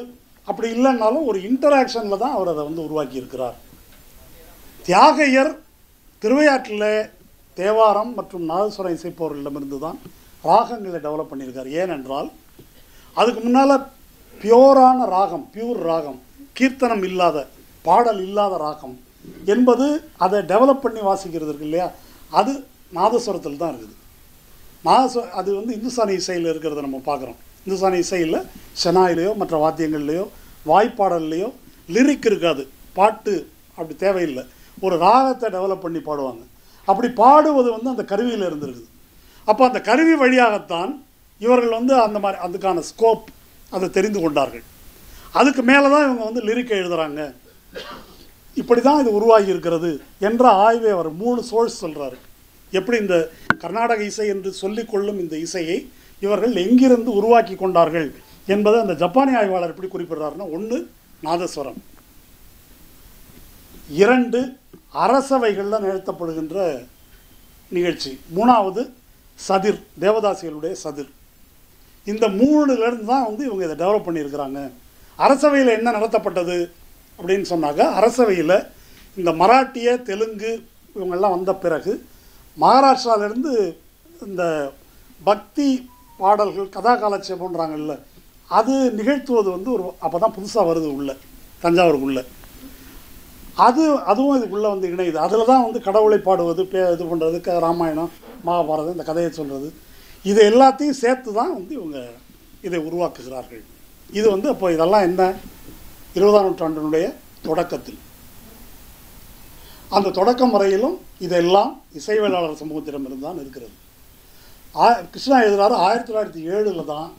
அப்படி இல்லைன்னாலும் ஒரு இன்டராக்ஷனில் தான் அவர் அதை வந்து உருவாக்கி இருக்கிறார். தியாகையர் திருவையாற்றில் தேவாரம் மற்றும் நாதஸ்வரம் இசைப்பவர்களிடமிருந்து தான் ராகங்களை டெவலப் பண்ணியிருக்கார். ஏனென்றால் அதுக்கு முன்னால் பியூரான ராகம், பியூர் ராகம், கீர்த்தனம் இல்லாத, பாடல் இல்லாத ராகம் என்பது அதை டெவலப் பண்ணி வாசிக்கிறது இருக்கு இல்லையா, அது நாதஸ்வரத்தில் தான் இருக்குது. அது வந்து இந்துஸ்தானி இசையில் இருக்கிறத நம்ம பார்க்குறோம். இந்துஸ்தானி இசையில் ஷெனாயிலையோ மற்ற வாத்தியங்கள்லையோ வாய்ப்பாடல்லையோ லிரிக் இருக்காது, பாட்டு அப்படி தேவையில்லை, ஒரு ராகத்தை டெவலப் பண்ணி பாடுவாங்க. அப்படி பாடுவது வந்து அந்த கருவியில் இருந்திருக்குது. அப்போ அந்த கருவி வழியாகத்தான் இவர்கள் வந்து அந்த மாதிரி அதுக்கான ஸ்கோப் அதை தெரிந்து கொண்டார்கள். அதுக்கு மேலே தான் இவங்க வந்து லிரிக்கை எழுதுகிறாங்க. இப்படி தான் இது உருவாகி இருக்கிறது என்ற ஆய்வை அவர் 3 சோர்ஸ் சொல்கிறாரு. எப்படி இந்த கர்நாடக இசை என்று சொல்லிக்கொள்ளும் இந்த இசையை இவர்கள் எங்கிருந்து உருவாக்கி கொண்டார்கள் என்பதை அந்த ஜப்பானிய ஆய்வாளர் எப்படி குறிப்பிடுறாருன்னா, 1 நாதஸ்வரம், 2 அரசவைகளில் நிகழ்த்தப்படுகின்ற நிகழ்ச்சி, 3வது சதிர், தேவதாசிகளுடைய சதிர். இந்த 3லேருந்து தான் வந்து இவங்க இதை டெவலப் பண்ணியிருக்கிறாங்க. அரசவையில் என்ன நடத்தப்பட்டது அப்படின்னு சொன்னாக்க, அரசவையில் இந்த மராட்டிய, தெலுங்கு இவங்கெல்லாம் வந்த பிறகு மகாராஷ்டிராவிலேருந்து இந்த பக்தி பாடல்கள், கதா காலட்சேபம்ன்றாங்கல்ல, அது நிகழ்த்துவது வந்து ஒரு அப்போ தான் புதுசாக வருது உள்ள தஞ்சாவூருக்குள்ளே. அதுவும் இதுக்குள்ளே வந்து இணையுது. அதில் தான் வந்து கடவுளை பாடுவது, இது பண்ணுறது, ராமாயணம், மகாபாரதம், இந்த கதையை சொல்கிறது, இது எல்லாத்தையும் சேர்த்து தான் வந்து இவங்க இதை உருவாக்குகிறார்கள் இது அப்போ இதெல்லாம் என்ன 20ஆம் நூற்றாண்டினுடைய தொடக்கத்தில், அந்த தொடக்கம் வரையிலும் இதெல்லாம் இசைவேளாளர் சமூகத்திடமிருந்து தான் இருக்கிறது. கிருஷ்ணா எழுதுகிறாரு 1907 தான்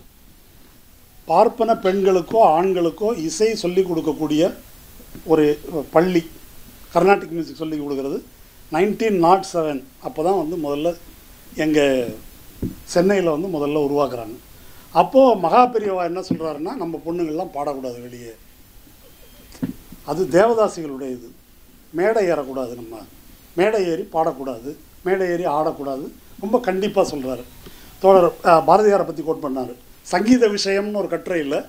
பார்ப்பன பெண்களுக்கோ ஆண்களுக்கோ இசை சொல்லிக் கொடுக்கக்கூடிய ஒரு பள்ளி, கர்நாடிக் மியூசிக் சொல்லிக் கொடுக்கறது 1907. அப்போ தான் முதல்ல எங்கள் சென்னையில் முதல்ல உருவாக்குறாங்க. அப்போது மகா பெரியவா என்ன சொல்கிறாருன்னா, நம்ம பொண்ணுங்கள்லாம் பாடக்கூடாது வெளியே, அது தேவதாசிகளுடைய இது, மேடை ஏறக்கூடாது, நம்ம மேடை ஏறி பாடக்கூடாது, மேடை ஏறி ஆடக்கூடாது, ரொம்ப கண்டிப்பாக சொல்கிறாரு. தோழர் பாரதியாரை பற்றி கோட் பண்ணார். சங்கீத விஷயம்னு ஒரு கட்டுரை இல்லை,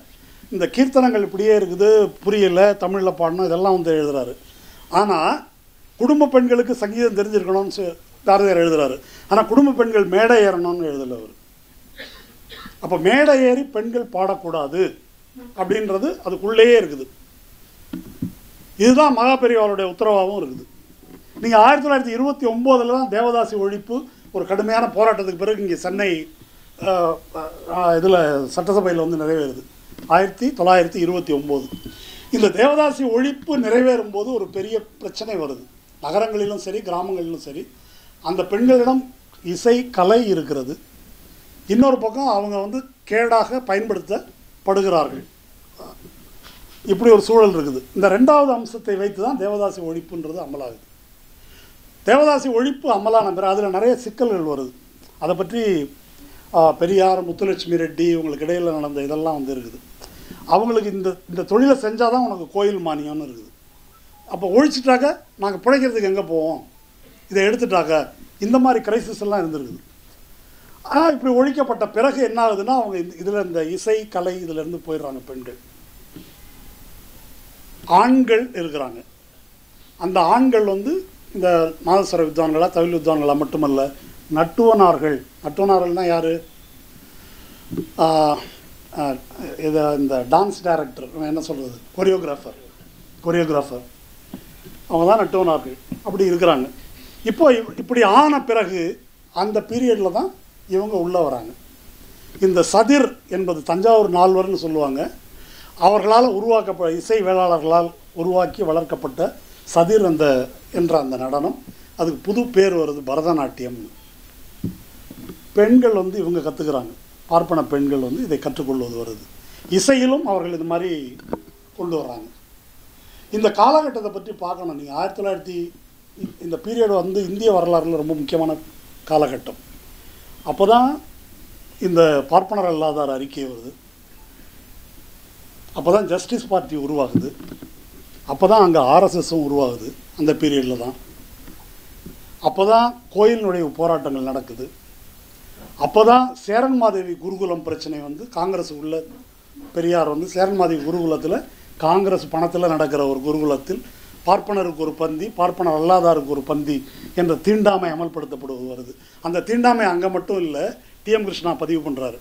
இந்த கீர்த்தனங்கள் இப்படியே இருக்குது, புரியலை, தமிழில் பாடணும், இதெல்லாம் எழுதுகிறாரு. ஆனால் குடும்ப பெண்களுக்கு சங்கீதம் தெரிஞ்சிருக்கணும்னு பாரதியார் எழுதுகிறாரு. ஆனால் குடும்ப பெண்கள் மேடை ஏறணும்னு எழுதலை அவர். அப்போ மேடை ஏறி பெண்கள் பாடக்கூடாது அப்படின்றது அதுக்குள்ளேயே இருக்குது. இதுதான் மகா பெரியவாளுடைய உத்தரவாகவும் இருக்குது. நீங்கள் 1929 தான் தேவதாசி ஒழிப்பு ஒரு கடுமையான போராட்டத்துக்கு பிறகு இங்கே சென்னை இதில் சட்டசபையில் நிறைவேறுது 1929. இந்த தேவதாசி ஒழிப்பு நிறைவேறும் போது ஒரு பெரிய பிரச்சனை வருது. நகரங்களிலும் சரி கிராமங்களிலும் சரி அந்த பெண்களிடம் இசை கலை இருக்கிறது, இன்னொரு பக்கம் அவங்க கேடாக பயன்படுத்தப்படுகிறார்கள். இப்படி ஒரு சூழல் இருக்குது. இந்த ரெண்டாவது அம்சத்தை வைத்து தான் தேவதாசி ஒழிப்புன்றது அமலாகுது. தேவதாசி ஒழிப்பு அமலான பிறகு அதில் நிறைய சிக்கல்கள் வருது. அதை பற்றி பெரியார், முத்துலட்சுமி ரெட்டி இவங்களுக்கு இடையில் நடந்த இதெல்லாம் இருக்குது. அவங்களுக்கு இந்த தொழிலை செஞ்சால் தான் உனக்கு கோயில் மானியம்னு இருக்குது. அப்போ ஒழிச்சிட்டாக்க நாங்கள் பிழைக்கிறதுக்கு எங்கே போவோம், இதை எடுத்துட்டாக்க இந்த மாதிரி கிரைசிஸ் எல்லாம் இருந்திருக்குது. ஆனால் இப்படி ஒழிக்கப்பட்ட பிறகு என்ன ஆகுதுன்னா, அவங்க இதில் இந்த இசை கலை இதிலேருந்து போயிடுறாங்க. பெண்கள் ஆண்கள் இருக்கிறாங்க. அந்த ஆண்கள் இந்த நாதஸ்வர வித்வான்களா தவில் வித்வான்களா மட்டுமல்ல, நட்டுவனார்கள்னால் யார், இதை இந்த டான்ஸ் டைரக்டர் என்ன சொல்கிறது, கொரியோகிராஃபர் அவங்க தான் நட்டுவனார்கள். அப்படி இருக்கிறாங்க. இப்படி ஆன பிறகு அந்த பீரியடில் தான் இவங்க உள்ளே வராங்க. இந்த சதிர் என்பது தஞ்சாவூர் நால்வர்னு சொல்லுவாங்க. அவர்களால் இசை வேளாளர்களால் உருவாக்கி வளர்க்கப்பட்ட சதிர் என்ற அந்த நடனம், அதுக்கு புது பேர் வருது பரதநாட்டியம்னு. பெண்கள் இவங்க கற்றுக்கிறாங்க, பார்ப்பன பெண்கள் இதை கற்றுக்கொள்வது வருது. இசையிலும் அவர்கள் இது மாதிரி கொண்டு வர்றாங்க. இந்த காலகட்டத்தை பற்றி பார்க்கணும். நீங்கள் 1900 இந்த பீரியட் இந்திய வரலாறுல ரொம்ப முக்கியமான காலகட்டம். அப்போ தான் இந்த பார்ப்பனர் அல்லாதார் அறிக்கை வருது, அப்போ தான் ஜஸ்டிஸ் பார்ட்டி உருவாகுது, அப்போ தான் அங்கே ஆர்எஸ்எஸும் உருவாகுது. அந்த பீரியடில் தான் அப்போ தான் கோயில் நுழைவு போராட்டங்கள் நடக்குது. அப்போ தான் சேரன்மாதேவி குருகுலம் பிரச்சனை காங்கிரஸ் உள்ள பெரியார் சேரன்மாதேவி குருகுலத்தில், காங்கிரஸ் பணத்தில் நடக்கிற ஒரு குருகுலத்தில் பார்ப்பனருக்கு ஒரு பந்தி, பார்ப்பனர் அல்லாதாருக்கு ஒரு பந்தி என்ற தீண்டாமை அமல்படுத்தப்படுவது வருது. அந்த தீண்டாமை அங்கே மட்டும் இல்லை, டிஎம் கிருஷ்ணா பதிவு பண்ணுறாரு.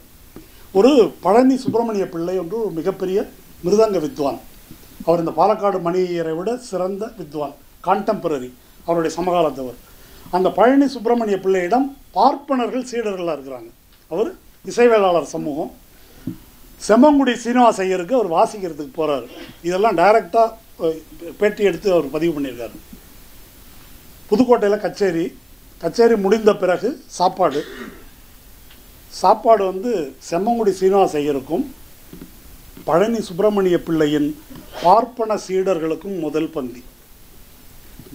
ஒரு பழனி சுப்பிரமணிய பிள்ளை ஒன்று மிகப்பெரிய மிருதங்க வித்வான். அவர் இந்த பாலக்காடு மணியரை விட சிறந்த வித்வான், கான்டெம்பரரி, அவருடைய சமகாலத்தவர். அந்த பழனி சுப்பிரமணிய பிள்ளையிடம் பார்ப்பனர்கள் சீடர்களாக இருக்கிறாங்க. அவர் இசைவேளாளர் சமூகம். செம்மங்குடி சீனிவாச ஐயருக்கு அவர் வாசிக்கிறதுக்கு போகிறார். இதெல்லாம் டைரெக்டாக பேட்டி எடுத்து அவர் பதிவு பண்ணியிருக்காரு. புதுக்கோட்டையில் கச்சேரி முடிந்த பிறகு சாப்பாடு செம்மங்குடி சீனிவாச ஐயருக்கும் பழனி சுப்பிரமணிய பிள்ளையின் பார்ப்பன சீடர்களுக்கும் முதல் பந்தி,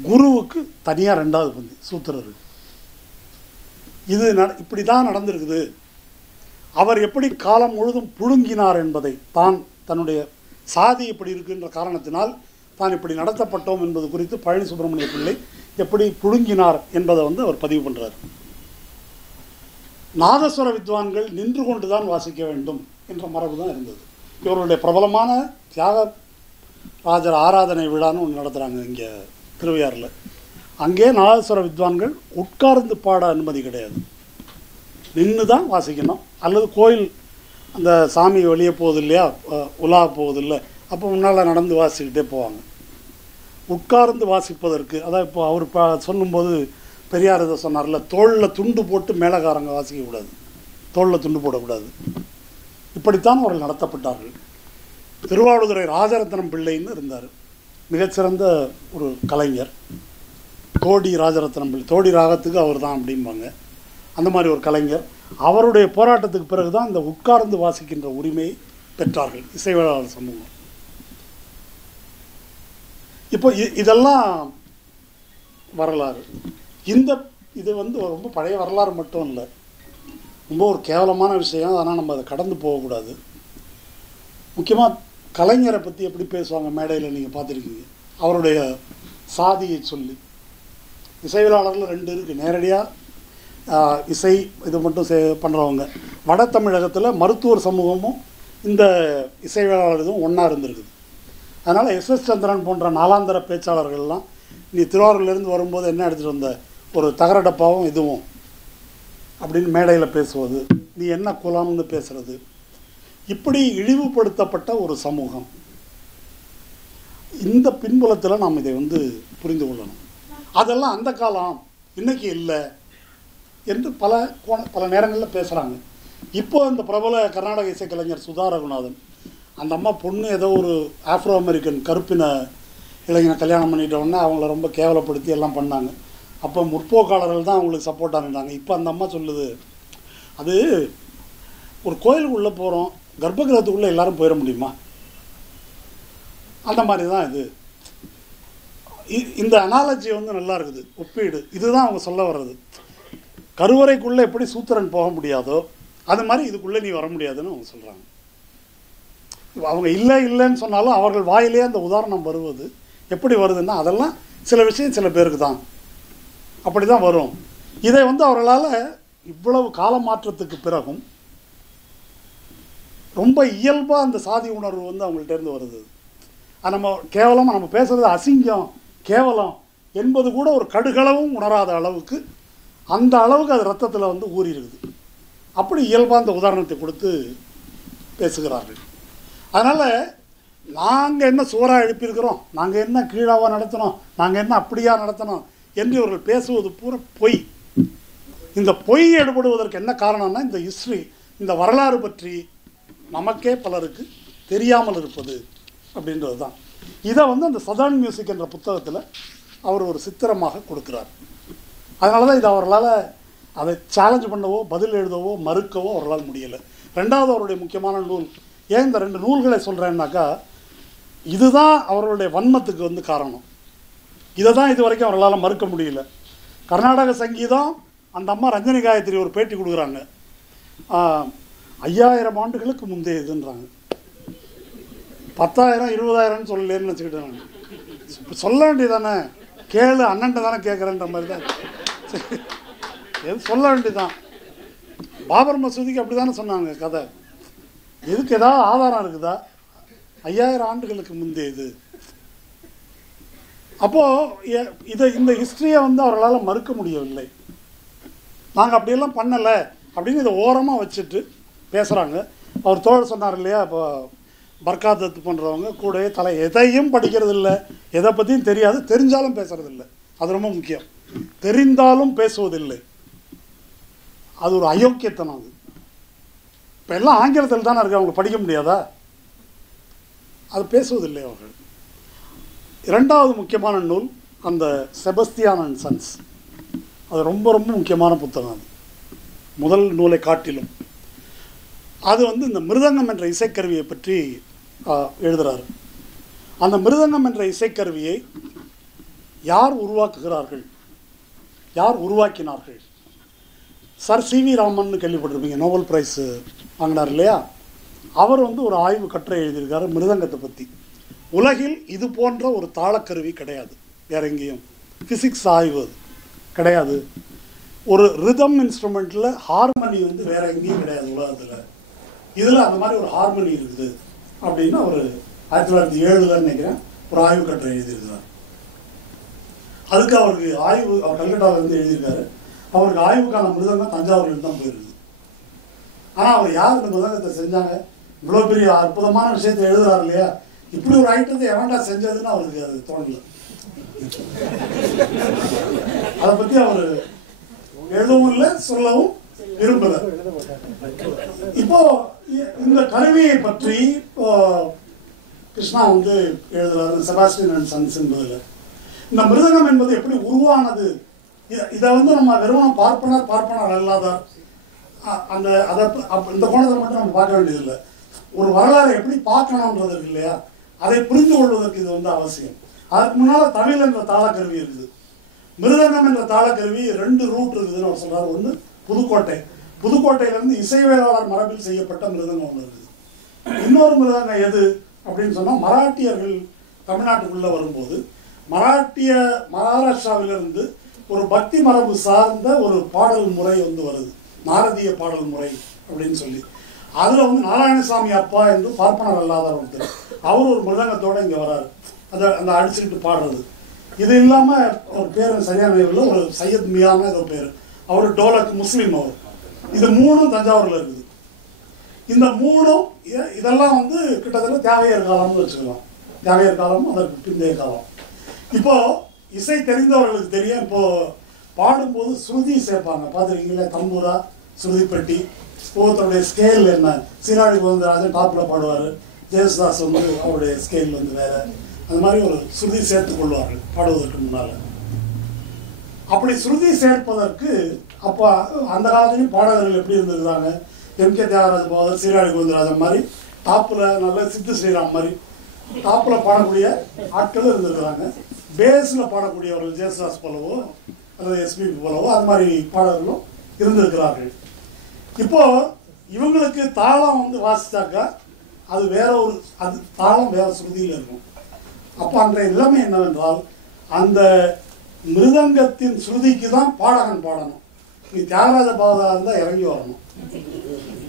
குருவுக்கு தனியாக 2வது பந்தி, சூத்திரர்கள். இது இப்படி தான் நடந்திருக்குது. அவர் எப்படி காலம் முழுதும் புழுங்கினார் என்பதை, தன்னுடைய சாதி இப்படி இருக்குன்ற காரணத்தினால் தான் இப்படி நடத்தப்பட்டோம் என்பது குறித்து பழனி சுப்பிரமணிய பிள்ளை எப்படி புழுங்கினார் என்பதை அவர் பதிவு பண்ணுறார். நாதஸ்வர வித்வான்கள் நின்று கொண்டு தான் வாசிக்க வேண்டும் என்ற மரபு தான் இருந்தது. இவருடைய பிரபலமான தியாகராஜர் ஆராதனை விழான்னு ஒன்று நடத்துகிறாங்க இங்கே திருவையாறில். அங்கே நாதஸ்வர வித்வான்கள் உட்கார்ந்து பாட அனுமதி கிடையாது, நின்று தான் வாசிக்கணும். அல்லது கோயில் அந்த சாமி வெளியே போகுது இல்லையா, உலா போகுது இல்லை, அப்போ முன்னால் நடந்து வாசிக்கிட்டே போவாங்க. உட்கார்ந்து வாசிப்பதற்கு, அதான் இப்போ அவர் சொல்லும்போது பெரியார் இதை சொன்னார்ல, தோளில் துண்டு போட்டு மேலக்காரங்க வாசிக்கக்கூடாது, தோளில் துண்டு போடக்கூடாது. இப்படித்தான் அவர்கள் நடத்தப்பட்டார்கள். திருவாவடுதுறை ராஜரத்னம் பிள்ளைன்னு இருந்தார். மிகச்சிறந்த ஒரு கலைஞர். தோடி ராஜரத்னம் பிள்ளை, தோடி ராகத்துக்கு அவர் தான் அப்படிம்பாங்க. அந்த மாதிரி ஒரு கலைஞர். அவருடைய போராட்டத்துக்கு பிறகு தான் இந்த உட்கார்ந்து வாசிக்கின்ற உரிமையை பெற்றார்கள் இசைவேளாளர் சமூகம். இப்போ இதெல்லாம் வரலாறு. இது வந்து ரொம்ப பழைய வரலாறு மட்டும் இல்லை, ரொம்ப ஒரு கேவலமான விஷயம். ஆனால் நம்ம அதை கடந்து போகக்கூடாது. முக்கியமாக கலைஞரை பற்றி எப்படி பேசுவாங்க மேடையில் நீங்கள் பார்த்துருக்கீங்க. அவருடைய சாதியை சொல்லி இசைவியலாளர்கள் 2 இருக்குது. நேரடியாக இசை இது மட்டும் பண்ணுறவங்க. வட தமிழகத்தில் மருத்துவர் சமூகமும் இந்த இசைவியலாளர் இதுவும் ஒன்றா இருந்திருக்குது. அதனால் எஸ்.எஸ். சந்திரன் போன்ற நாலாந்தர பேச்சாளர்கள்லாம் நீ திருவாரூர்லேருந்து வரும்போது என்ன எடுத்துகிட்டு வந்த, ஒரு தகர டப்பாவும் இதுவும் அப்படின்னு மேடையில் பேசுவது, நீ என்ன குலாம்னு பேசுகிறது, இப்படி இழிவுபடுத்தப்பட்ட ஒரு சமூகம். இந்த பின்புலத்தில் நாம் இதை வந்து புரிந்து கொள்ளணும். அதெல்லாம் அந்த காலம், இன்றைக்கி இல்லை என்று பல நேரங்களில் பேசுகிறாங்க. இப்போ இந்த பிரபல கர்நாடக இசைக்கலைஞர் சுதா ரகுநாதன், அந்த அம்மா பொண்ணு ஏதோ ஒரு ஆஃப்ரோ அமெரிக்கன் கருப்பின இளைஞனை கல்யாணம் பண்ணிட்டோன்னே அவங்கள ரொம்ப கேவலப்படுத்தி எல்லாம் பண்ணாங்க. அப்போ முற்போக்காளர்கள் தான் அவங்களுக்கு சப்போர்ட்டாக இருந்தாங்க. இப்போ அந்த அம்மா சொல்லுது, அது ஒரு கோயிலுக்குள்ளே போகிறோம், கர்ப்பகிரகத்துக்குள்ளே எல்லாரும் போயிட முடியுமா? அந்த மாதிரி தான் இது. இந்த அனாலஜி வந்து நல்லா இருக்குது, ஒப்பீடு. இதுதான் அவங்க சொல்ல வர்றது. கருவறைக்குள்ளே எப்படி சூத்திரன் போக முடியாதோ அது மாதிரி இதுக்குள்ளே நீ வர முடியாதுன்னு அவங்க சொல்கிறாங்க. அவங்க இல்லைன்னு சொன்னாலும் அவர்கள் வாயிலே அந்த உதாரணம் வருவது எப்படி வருதுன்னா, அதெல்லாம் சில விஷயம் சில பேருக்கு தான் அப்படி தான் வரும். இதை வந்து அவர்களால் இவ்வளவு கால மாற்றத்துக்கு பிறகும் ரொம்ப இயல்பாக அந்த சாதி உணர்வு வந்து அவங்கள்ட்டேருந்து வருது. அது நம்ம கேவலமாக நம்ம பேசுகிறது அசிங்கம் கேவலம் என்பது கூட ஒரு கடுகளவும் உணராத அளவுக்கு, அந்த அளவுக்கு அது ரத்தத்தில் வந்து ஊறி இருக்குது. அப்படி இயல்பாக அந்த உதாரணத்தை கொடுத்து பேசுகிறார்கள். அதனால் நாங்கள் என்ன சுவராக எழுப்பியிருக்கிறோம், நாங்கள் என்ன கீழாவாக நடத்தினோம், நாங்கள் என்ன அப்படியா நடத்தினோம் என்று இவர்கள் பேசுவது பூரா பொய். இந்த பொய் எடுபடுவதற்கு என்ன காரணம்னா, இந்த ஹிஸ்ட்ரி, இந்த வரலாறு பற்றி நமக்கே பலருக்கு தெரியாமல் இருப்பது அப்படின்றது தான். இதை வந்து அந்த சதர்ன் மியூசிக் என்ற புத்தகத்தில் அவர் ஒரு சித்திரமாக கொடுக்குறார். அதனால தான் இது அவர்களால் அதை சேலஞ்ச் பண்ணவோ பதில் எழுதவோ மறுக்கவோ அவர்களால் முடியலை. ரெண்டாவது அவருடைய முக்கியமான நூல். ஏன் இந்த 2 நூல்களை சொல்கிறேன்னாக்கா, இதுதான் அவர்களுடைய வன்மத்துக்கு வந்து காரணம். இதை தான் இது வரைக்கும் அவர்களால் மறுக்க முடியல. கர்நாடக சங்கீதம், அந்த அம்மா ரஞ்சனி காயத்ரி ஒரு பேட்டி கொடுக்குறாங்க, 5000 ஆண்டுகளுக்கு முந்தைய இதுன்றாங்க. 10,000 20,000 சொல்லலேன்னு வச்சுக்கிட்டேன். இப்போ சொல்ல வேண்டியதானே, கேளு அண்ணன்ட்ட தானே கேட்குறேன்ற மாதிரி தான் எது சொல்ல வேண்டியதுதான். பாபர் மசூதிக்கு அப்படி தானே சொன்னாங்க கதை. எதுக்கு ஏதாவது ஆதாரம் இருக்குதா? 5000 ஆண்டுகளுக்கு முந்தைய இது. அப்போது இந்த ஹிஸ்ட்ரியை வந்து அவர்களால் மறுக்க முடியவில்லை. நாங்கள் அப்படியெல்லாம் பண்ணலை அப்படின்னு இதை ஓரமாக வச்சுட்டு பேசுகிறாங்க. அவர் தோழர் சொன்னார் இல்லையா, இப்போ பர்காதத்து பண்ணுறவங்க கூட எதையும் படிக்கிறது இல்லை, எதை பற்றியும் தெரியாது, தெரிஞ்சாலும் பேசுறது இல்லை. அது ரொம்ப முக்கியம். தெரிந்தாலும் பேசுவதில்லை, அது ஒரு அயோக்கியத்தனம். அது இப்போ எல்லாம் ஆங்கிலத்தில் தானே இருக்கு, அவங்க படிக்க முடியாதா? அது பேசுவதில்லை அவர்கள். இரண்டாவது முக்கியமான நூல் அந்த செபஸ்தியான் அண்ட் சன்ஸ். அது ரொம்ப ரொம்ப முக்கியமான புத்தகம். அது முதல் நூலை காட்டிலும். அது வந்து இந்த மிருதங்கம் என்ற இசைக்கருவியை பற்றி எழுதுகிறார். அந்த மிருதங்கம் என்ற இசைக்கருவியை யார் உருவாக்குகிறார்கள், யார் உருவாக்கினார்கள்? Sir CV. ராமன் கேள்விப்பட்டிருப்பீங்க, நோபல் பிரைஸ் வாங்கினார் இல்லையா? அவர் வந்து ஒரு ஆய்வு கட்டுரை எழுதியிருக்காரு மிருதங்கத்தை பற்றி. உலகில் இது போன்ற ஒரு தாளக்கருவி கிடையாது வேற எங்கேயும். ஃபிசிக்ஸ் ஆய்வு கிடையாது. ஒரு ரிதம் இன்ஸ்ட்ருமெண்ட்டில் ஹார்மனி வந்து வேற எங்கேயும் கிடையாது உலகத்தில். இதில் அந்த மாதிரி ஒரு ஹார்மனி இருக்குது அப்படின்னு அவர் 1907 நினைக்கிறேன் ஒரு ஆய்வு கட்டுரை எழுதியிருக்கிறார். அதுக்கு அவருக்கு ஆய்வு, அவர் கல்கட்டாவிலேருந்து எழுதியிருக்காரு. அவருக்கு ஆய்வுக்கான மிருதங்கம் தஞ்சாவூர்லேருந்து தான் போயிருக்குது. ஆனால் அவர் யார் இந்த மிருதங்கத்தை செஞ்சாங்க, இவ்வளோ பெரிய அற்புதமான விஷயத்தை எழுதுறாரு இல்லையா, இப்படி ஒரு ஐட்டத்தை எவன்டா செஞ்சதுன்னு அவருக்கு அது தோணல. அதை பற்றி அவர் எழுதவும் இல்லை, சொல்லவும் விரும்பல. இப்போ இந்த கருவியை பற்றி கிருஷ்ணா வந்து எழுதுறாரு செபாஸ்டியன் அண்ட் சன்ஸ் என்பதில். இந்த மிருதங்கம் என்பது எப்படி உருவானது, இதை வந்து நம்ம வெறும் பார்ப்பனர் அல்லாதார் அந்த அதை இந்த கோணத்தை மட்டும் நம்ம பார்க்க வேண்டியதில்லை. ஒரு வரலாறு எப்படி பார்க்கணுன்றது இருக்கு இல்லையா, அதை புரிந்து கொள்வதற்கு இது வந்து அவசியம். அதுக்கு முன்னால் தமிழ் என்ற தாளக்கருவி இருக்குது. மிருதங்கம் என்ற தாளக்கருவி 2 ரூட் இருக்குதுன்னு அவர் சொல்றாரு. ஒன்று புதுக்கோட்டையிலிருந்து இசைவேளாளர் மரபில் செய்யப்பட்ட மிருதங்கம் ஒன்று இருக்குது. இன்னொரு மிருதங்கம் எது அப்படின்னு சொன்னால், மராட்டியர்கள் தமிழ்நாட்டுக்குள்ளே வரும்போது மகாராஷ்டிராவிலிருந்து ஒரு பக்தி மரபு சார்ந்த ஒரு பாடல் முறை வந்து வருது, நாரதிய பாடல் முறை அப்படின்னு சொல்லி. அதில் வந்து நாராயணசாமி அப்பா என்று பார்ப்பனர் அல்லாதவர் ஒருத்தர், அவர் ஒரு மிருதங்கத்தோடு இங்கே வராரு, அந்த அடிச்சுக்கிட்டு பாடுறது. இது இல்லாமல் ஒரு பேர் சரியான இல்லை, ஒரு சையத் மியான்னு ஏதோ பேர், அவர் டோலக் முஸ்லீம் அவர். இது 3 தஞ்சாவூரில் இருக்குது. இந்த 3 இதெல்லாம் வந்து கிட்டத்தட்ட தியாகையர் காலம்னு வச்சுக்கலாம். தியாகையர் காலம், அதற்கு பிந்தைய காலம். இப்போ இசை தெரிந்தவர்களுக்கு தெரியும், இப்போ பாடும்போது ஸ்ருதி சேர்ப்பாங்க, பார்த்துருக்கீங்களா? தம்பூரா, ஸ்ருதிப்பட்டி, ஒவ்வொருத்தருடைய ஸ்கேல் என்ன. சீராழி கோவிந்தராஜன் டாப்பில் பாடுவார், ஜெயசுதாஸ் வந்து அவருடைய ஸ்கேல் வந்து வேற. அந்த மாதிரி ஒரு ஸ்ருதி சேர்த்து கொள்வார்கள் பாடுவதற்கு முன்னால். அப்படி ஸ்ருதி சேர்ப்பதற்கு அப்போ அந்த காலத்துலேயும் பாடகர்கள் எப்படி இருந்திருக்காங்க, எம்.கே. தியாகராஜ பாகவதர், சீராழி கோவிந்தராஜன் மாதிரி டாப்பில், நல்ல சித்து ஸ்ரீராம் மாதிரி டாப்பில் பாடக்கூடிய ஆட்களும் இருந்திருக்கிறாங்க. பேஸில் பாடக்கூடியவர்கள் ஜெயசுதாஸ் போலவோ அல்லது எஸ்பிபி போலவோ அது மாதிரி பாடகர்களும் இருந்திருக்கிறார்கள். இப்போ இவங்களுக்கு தாளம் வந்து வாசித்தாக்கா அது வேற ஒரு, அது தாளம் வேற ஸ்ருதியில் இருக்கும். அப்போ அன்றைய நிலைமை என்னவென்றால், அந்த மிருதங்கத்தின் ஸ்ருதிக்கு தான் பாடகன் பாடணும். நீ தியாகராஜ பாகவதா இருந்தால் இறங்கி வரணும்,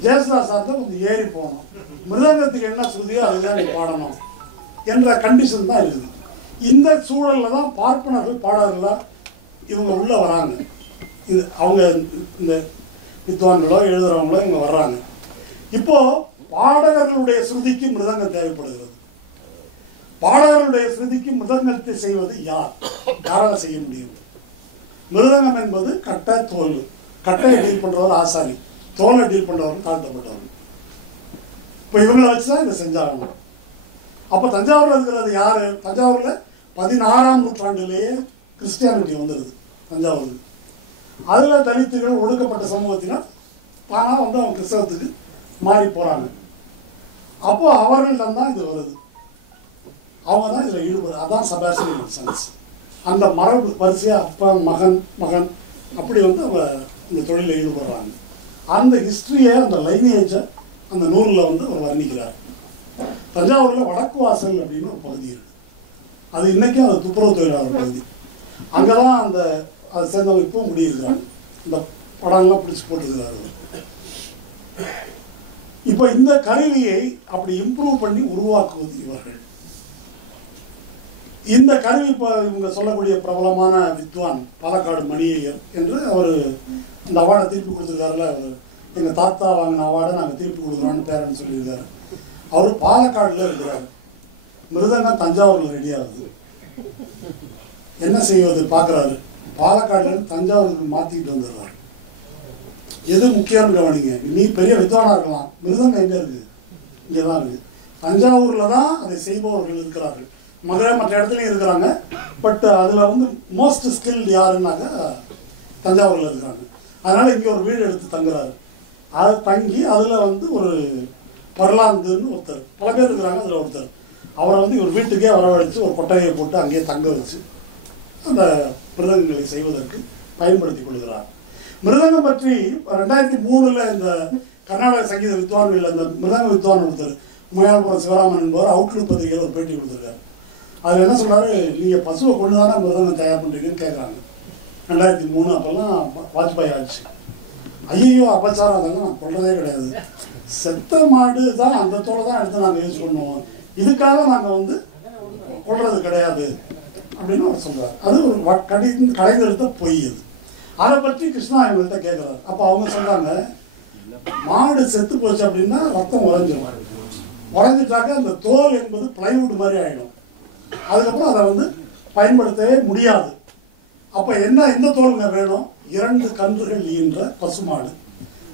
ஜெயசுதாஸ் இருந்தால் கொஞ்சம் ஏறி போகணும், மிருதங்கத்துக்கு என்ன ஸ்ருதியோ அதுதான் நீ பாடணும் என்ற கண்டிஷன் தான் இருக்குது. இந்த சூழலில் தான் பார்ப்பனர்கள் பாடகர்களாக இவங்க உள்ளே வராங்க. இது அவங்க இந்த வித்வான்களோ எழுதுறவங்களோ இங்கே வர்றாங்க. இப்போ பாடகர்களுடைய ஸ்ருதிக்கு மிருதங்கம் தேவைப்படுகிறது. பாடகர்களுடைய ஸ்ருதிக்கு மிருதங்கத்தை செய்வது யாரால் செய்ய முடியும்? மிருதங்கம் என்பது கட்டை தோல், கட்டையை டீல் பண்ணுறவர் ஆசாரி, தோலை டீல் பண்ணுறவர் தாழ்த்தப்பட்டவர். இப்போ இவங்களை வச்சு தான் இதை செஞ்சாகணும். அப்போ தஞ்சாவூரில் இருக்கிறது யார்? தஞ்சாவூரில் 16ஆம் நூற்றாண்டிலேயே கிறிஸ்டியானிட்டி வந்துடுது தஞ்சாவூருக்கு. அதில் தலித்துகள், ஒடுக்கப்பட்ட சமூகத்தினர் தானாக வந்து அவங்க கிறிஸ்தவத்துக்கு மாறி போகிறாங்க. அப்போ அவர்களிடம் தான் இது வருது, அவங்க தான் இதில் ஈடுபடுறது. அதான் செபாஸ்டியன் சன்ஸ். அந்த மரபு வரிசையாக அப்பா மகன் அப்படி வந்து அவங்க இந்த தொழிலில் ஈடுபடுறாங்க. அந்த ஹிஸ்ட்ரியை, அந்த லைனேஜை அந்த நூலில் வந்து அவர் வர்ணிக்கிறார். தஞ்சாவூரில் வடக்கு வாசல் அப்படின்னு ஒரு பகுதி இருக்குது. அது இன்றைக்கும் அது துப்புரவு தொழிலாளர் பகுதி. அங்கே தான் அந்த அதை சேர்ந்தவங்க இப்போ முடியிருக்கிறாங்க. இந்த படம்லாம் பிடிச்சி போட்டுருக்கிறாரு. இப்போ இந்த கருவியை அப்படி இம்ப்ரூவ் பண்ணி உருவாக்குவது இவர்கள். இந்த கருவி இப்போ இவங்க சொல்லக்கூடிய பிரபலமான வித்வான் பாலக்காடு மணியையர் என்று அவர் இந்த அவார்டை திருப்பி கொடுத்துருக்காருல, அவர் எங்கள் தாத்தா வாங்கின அவார்டை நாங்கள் திருப்பி கொடுக்குறோன்னு பேரன்னு சொல்லியிருக்காரு. அவர் பாலக்காடில் இருக்கிறார், மிருதங்கம் தஞ்சாவூரில் ரெடி ஆகுது. என்ன செய்வது பார்க்குறாரு, பாலக்காடுலேருந்து தஞ்சாவூருக்கு மாற்றிக்கிட்டு வந்துடுறாரு. எது முக்கியம்னு கவனிங்க. நீ பெரிய வித்வானாக இருக்கலாம், மிருதங்கம் எங்கே இருக்குது? இங்கே தான் இருக்குது. தஞ்சாவூரில் தான் அதை செய்பவர்கள் இருக்கிறார்கள். மதுரை மற்ற இடத்துலையும் இருக்கிறாங்க. பட் அதில் வந்து மோஸ்ட் ஸ்கில்டு யாருன்னாக்கா தஞ்சாவூரில் இருக்கிறாங்க. அதனால் இங்கே ஒரு வீடு எடுத்து தங்குறாரு. அது தங்கி அதில் வந்து ஒரு பர்லாந்துன்னு ஒருத்தர், பல பேர் இருக்கிறாங்க, அதில் ஒருத்தர் அவரை வந்து இவர் வீட்டுக்கே வரவழைச்சு ஒரு கொட்டகையை போட்டு அங்கேயே தங்க வச்சு அந்த மிருதங்கங்களை செய்வதற்கு பயன்படுத்தி கொள்கிறார். மிருதங்கம் பற்றி 2003 இந்த கர்நாடக சங்கீத வித்வான்கள், அந்த மிருதங்க வித்வான் ஒருத்தர் உமையாள்புரம் சிவராமன் என்பவர் அவுட்லுக் பத்திரிகையில் ஒரு பேட்டி கொடுத்துருக்காரு. அதில் என்ன சொல்கிறாரு, நீங்கள் பசுவை கொண்டு தானே மிருதங்கம் தயார் பண்ணுறீங்கன்னு கேட்குறாங்க. 2003 அப்போல்லாம் வாஜ்பாய் ஆச்சு. ஐயோ அபச்சாரம், அதெல்லாம் நான் கொள்றதே கிடையாது, செத்த மாடு தான் அந்த தோலை தான் எடுத்து நாங்கள் யூஸ் பண்ணுவோம், இதுக்காக நாங்கள் வந்து கொள்றது கிடையாது அப்படின்னு அவர் சொல்கிறார். அது ஒரு கடைந்தெடுத்த பொய். அது அதை பற்றி கிருஷ்ணா இவங்கள்ட்ட கேட்குறாரு. அப்போ அவங்க சொல்கிறாங்க, மாடு செத்து போச்சு அப்படின்னா ரத்தம் உறைஞ்சிடும், உறைஞ்சிட்டாக்க அந்த தோல் என்பது பிளைவுட் மாதிரி ஆகிடும், அதுக்கப்புறம் அதை வந்து பயன்படுத்தவே முடியாது. அப்போ எந்த தோலுங்க வேணும்? 2 கன்றுகள் ஈன்ற பசுமாடு,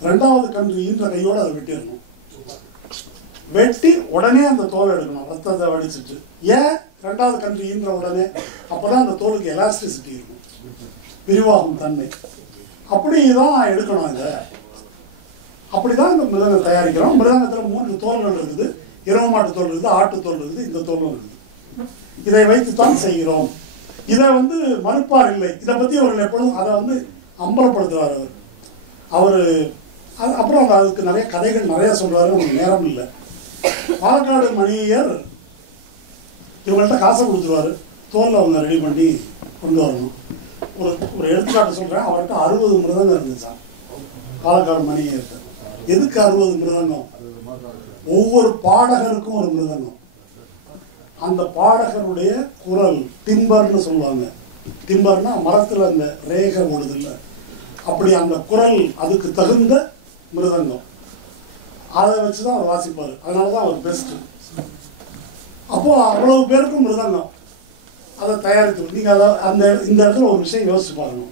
2வது கன்று ஈன்ற கையோடு அதை வெட்டிடணும். வெட்டி உடனே அந்த தோலை எடுக்கணும், ரத்தத்தை வடிச்சிட்டு. ஏன் ரெண்டாவது கன்று ஈன்ற உடனே? அப்போதான் அந்த தோலுக்கு எலாஸ்டிசிட்டி இருக்கும், விரிவாகும் தன்மை. அப்படி தான் எடுக்கணும். இதை அப்படிதான் இந்த மிருதங்கம் தயாரிக்கிறோம். மிருதங்கத்தில் 3 தோல்கள் இருக்குது. இரவு மாட்டு தோல் இருக்குது, ஆட்டு தோல் இருக்குது, இந்த தோலும் இருக்குது. இதை வைத்துத்தான் செய்கிறோம். இதை மறுப்பார் இல்லை. இதை பற்றி அவர்கள் எப்பொழுதும் அதை அம்பலப்படுத்துவார் அவர். அப்புறம் அதுக்கு நிறைய கதைகள் நிறைய சொல்றாரு, உங்களுக்கு நேரம் இல்லை. பாலக்காடு மணியர் இவங்கள்ட்ட காசை கொடுத்துருவாரு, தோலில் அவங்க ரெடி பண்ணி கொண்டு வரணும். ஒரு எடுத்துக்காட்டு சொல்கிறேன். அவர்கிட்ட 60 மிருதங்கம் இருந்துச்சான் பாலக்காடு மணியர்கிட்ட. எதுக்கு 60 மிருதங்கம்? ஒவ்வொரு பாடகருக்கும் ஒரு மிருதங்கம். அந்த பாடகருடைய குரல் டிம்பர்னு சொல்லுவாங்க. டிம்பர்னா மரத்தில் அந்த ரேகை ஓடுது இல்லை, அப்படி அந்த குரல் அதுக்கு தகுந்த மிருதங்கம். அதை வச்சு தான் அவர் வாசிப்பார். அதனால தான் அவர் பெஸ்ட்டு. அப்போது அவ்வளவு பேருக்கும் மிருதங்கம் அதை தயாரித்து நீங்கள் இந்த இடத்துல ஒரு விஷயம் யோசிச்சு பாருங்க.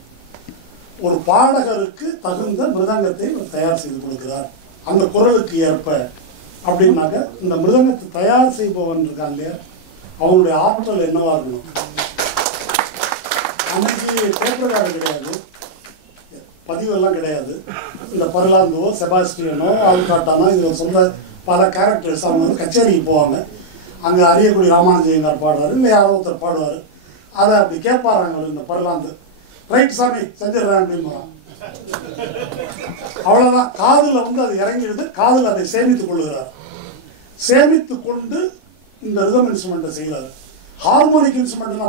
ஒரு பாடகருக்கு தகுந்த மிருதங்கத்தை தயார் செய்து கொடுக்கிறார் அந்த குரலுக்கு ஏற்ப அப்படின்னாக்க, இந்த மிருதங்கத்தை தயார் செய்பவன் இருக்கான் இல்லையா, அவனுடைய ஆற்றல் என்னவா இருக்கணும்? அன்னைக்கு பேப்பர் கார்டு கிடையாது, பதிவெல்லாம் கிடையாது. இந்த பர்லாந்தோ செபாஸ்டியனோ ஆல்காட்டானோ இதில் சொல்ல பல கேரக்டர்ஸ் அவங்க கச்சேரிக்கு போவாங்க. அங்கே அரியக்குடி ராமானுஜயங்கார் பாடுவார், இல்லை யாரோ ஒருத்தர் பாடுவார். அதை அப்படி கேட்பாராங்க இந்த பர்லாந்து. ரைட் சாமி செஞ்சிடறேன் அப்படின்னு. அவ்வளோதான். காதில் அது இறங்கிடுது. காதில் அதை சேமித்துக் கொள்ளுகிறார். சேமித்து கொண்டு இந்த ரிதம் இன்ஸ்ட்ருமெண்ட்டை செய்கிறார். ஹார்மோனிக் இன்ஸ்ட்ருமெண்ட்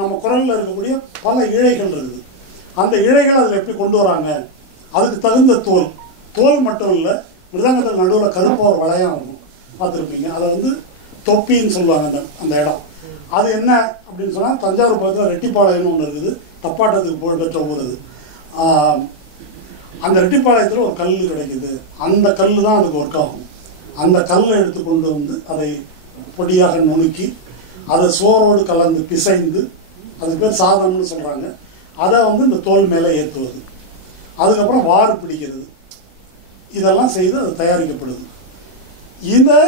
நம்ம குரலில் இருக்கக்கூடிய பல இழைகள் இருக்குது. அந்த இழைகள் அதில் எப்படி கொண்டு வராங்க? அதுக்கு தகுந்த தோல் மட்டும் இல்லை, மிருதங்கத்தில் நடுவில் கருப்பா ஒரு வளையம் இருக்கும், பார்த்துருப்பீங்க. அதை தொப்பின்னு சொல்லுவாங்க. அந்த இடம் அது என்ன அப்படின்னு சொன்னால், தஞ்சாவூர் பக்கத்தில் ரெட்டிப்பாளையம்னு ஒன்று இருக்குது, தப்பாட்டத்துக்கு புகழ்பெற்ற ஊர் அது. அந்த ரெட்டிப்பாளையத்தில் ஒரு கல் கிடைக்குது. அந்த கல் தான் அதுக்கு ஒர்க் ஆகும். அந்த கல்லை எடுத்து கொண்டு அதை பொடியாக நுணுக்கி அதை சோறோடு கலந்து பிசைந்து, அதுக்கு பேர் சாதம்னு சொல்கிறாங்க. அதை இந்த தோல் மேலே ஏற்றுவது, அதுக்கப்புறம் வாறு பிடிக்கிறது, இதெல்லாம் செய்து அது தயாரிக்கப்படுது. இதை